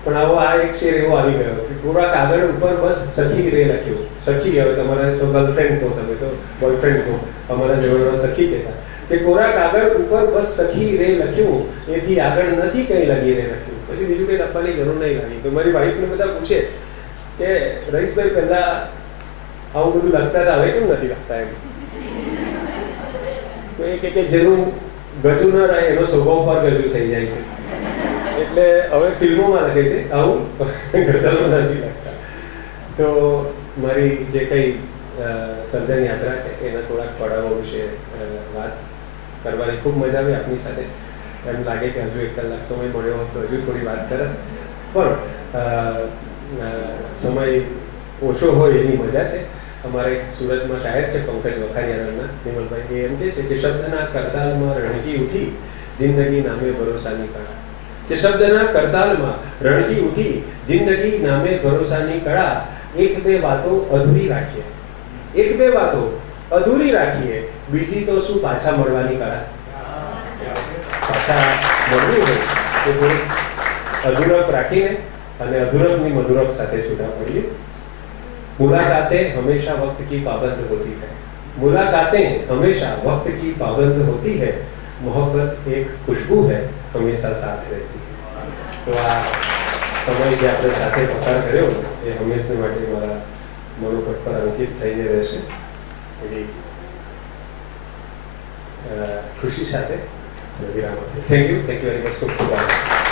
પણ આવો આ એક શેર એવો આવી ગયો કે કોરા કાગળ ઉપર બસ સખી રે લખ્યું. સખી, હવે તમારે તો ગર્લફ્રેન્ડ કહો, તમે તો બોયફ્રેન્ડ કહો, અમારા જમાનામાં સખી કહેતા. કે કોરા કાગળ ઉપર બસ સખી રે લખ્યું, એથી આગળ નથી કંઈ લગી રે લખ્યું. પછી બીજું કંઈ લખવાની જરૂર નહીં લાગી. તો મારી વાઈફને બધા પૂછે કે રઈસભાઈ પહેલા આવું બધું લખતા હતા, હવે કેમ નથી લખતા એમ. તો એ કે જેનું ગજુ ન રહે એનો સ્વભાવ પર ગજુ થઈ જાય છે, એટલે હવે ફિલ્મોમાં લખે છે, આવું ગઝલોમાં નથી લખતા. તો મારી જે કંઈ સર્જન યાત્રા છે એના થોડાક પડાવો વિશે વાત કરવાની ખૂબ મજા આવી આપની સાથે. એમ લાગે કે હજુ 1 કલાક સમય મળ્યો તો હજુ થોડી વાત કરે, પણ સમય ઓછો હોય એની મજા છે. અમારે સુરતમાં શાયર છે પંકજ વખારિયાના નિમલભાઈ, એ એમ કહે છે કે શબ્દના કરતાલમાં રણકી ઉઠી જિંદગી નામે ભરોસાની કળા. કે શબ્દના કરતાલમાં રણકી ઉઠી જિંદગી નામે ભરોસાની કળા. એક બે વાતો અધૂરી રાખીએ, એક બે વાતો અધૂરી રાખીએ, બીજી તો શું પાછા મળવાની કળા. પાછા મળવું હોય તો થોડું અધૂરપ રાખીને અને અધૂરપની મધુરપ સાથે છૂટા પડીએ. मुलाकातें हमेशा वक्त की पाबंद होती है, मुलाकातें हमेशा वक्त की पाबंद होती है, मोहब्बत एक खुशबू है हमेशा साथ रहती है. तो આ સમય જે આપણે સાથે પસાર કર્યો એ હંમેશને માટે મારા મનોપટ પર અંકિત થઈને રહેશે એવી ખુશી સાથે વિરામ આપીએ. Thank you very much. ખૂબ ખૂબ આભાર.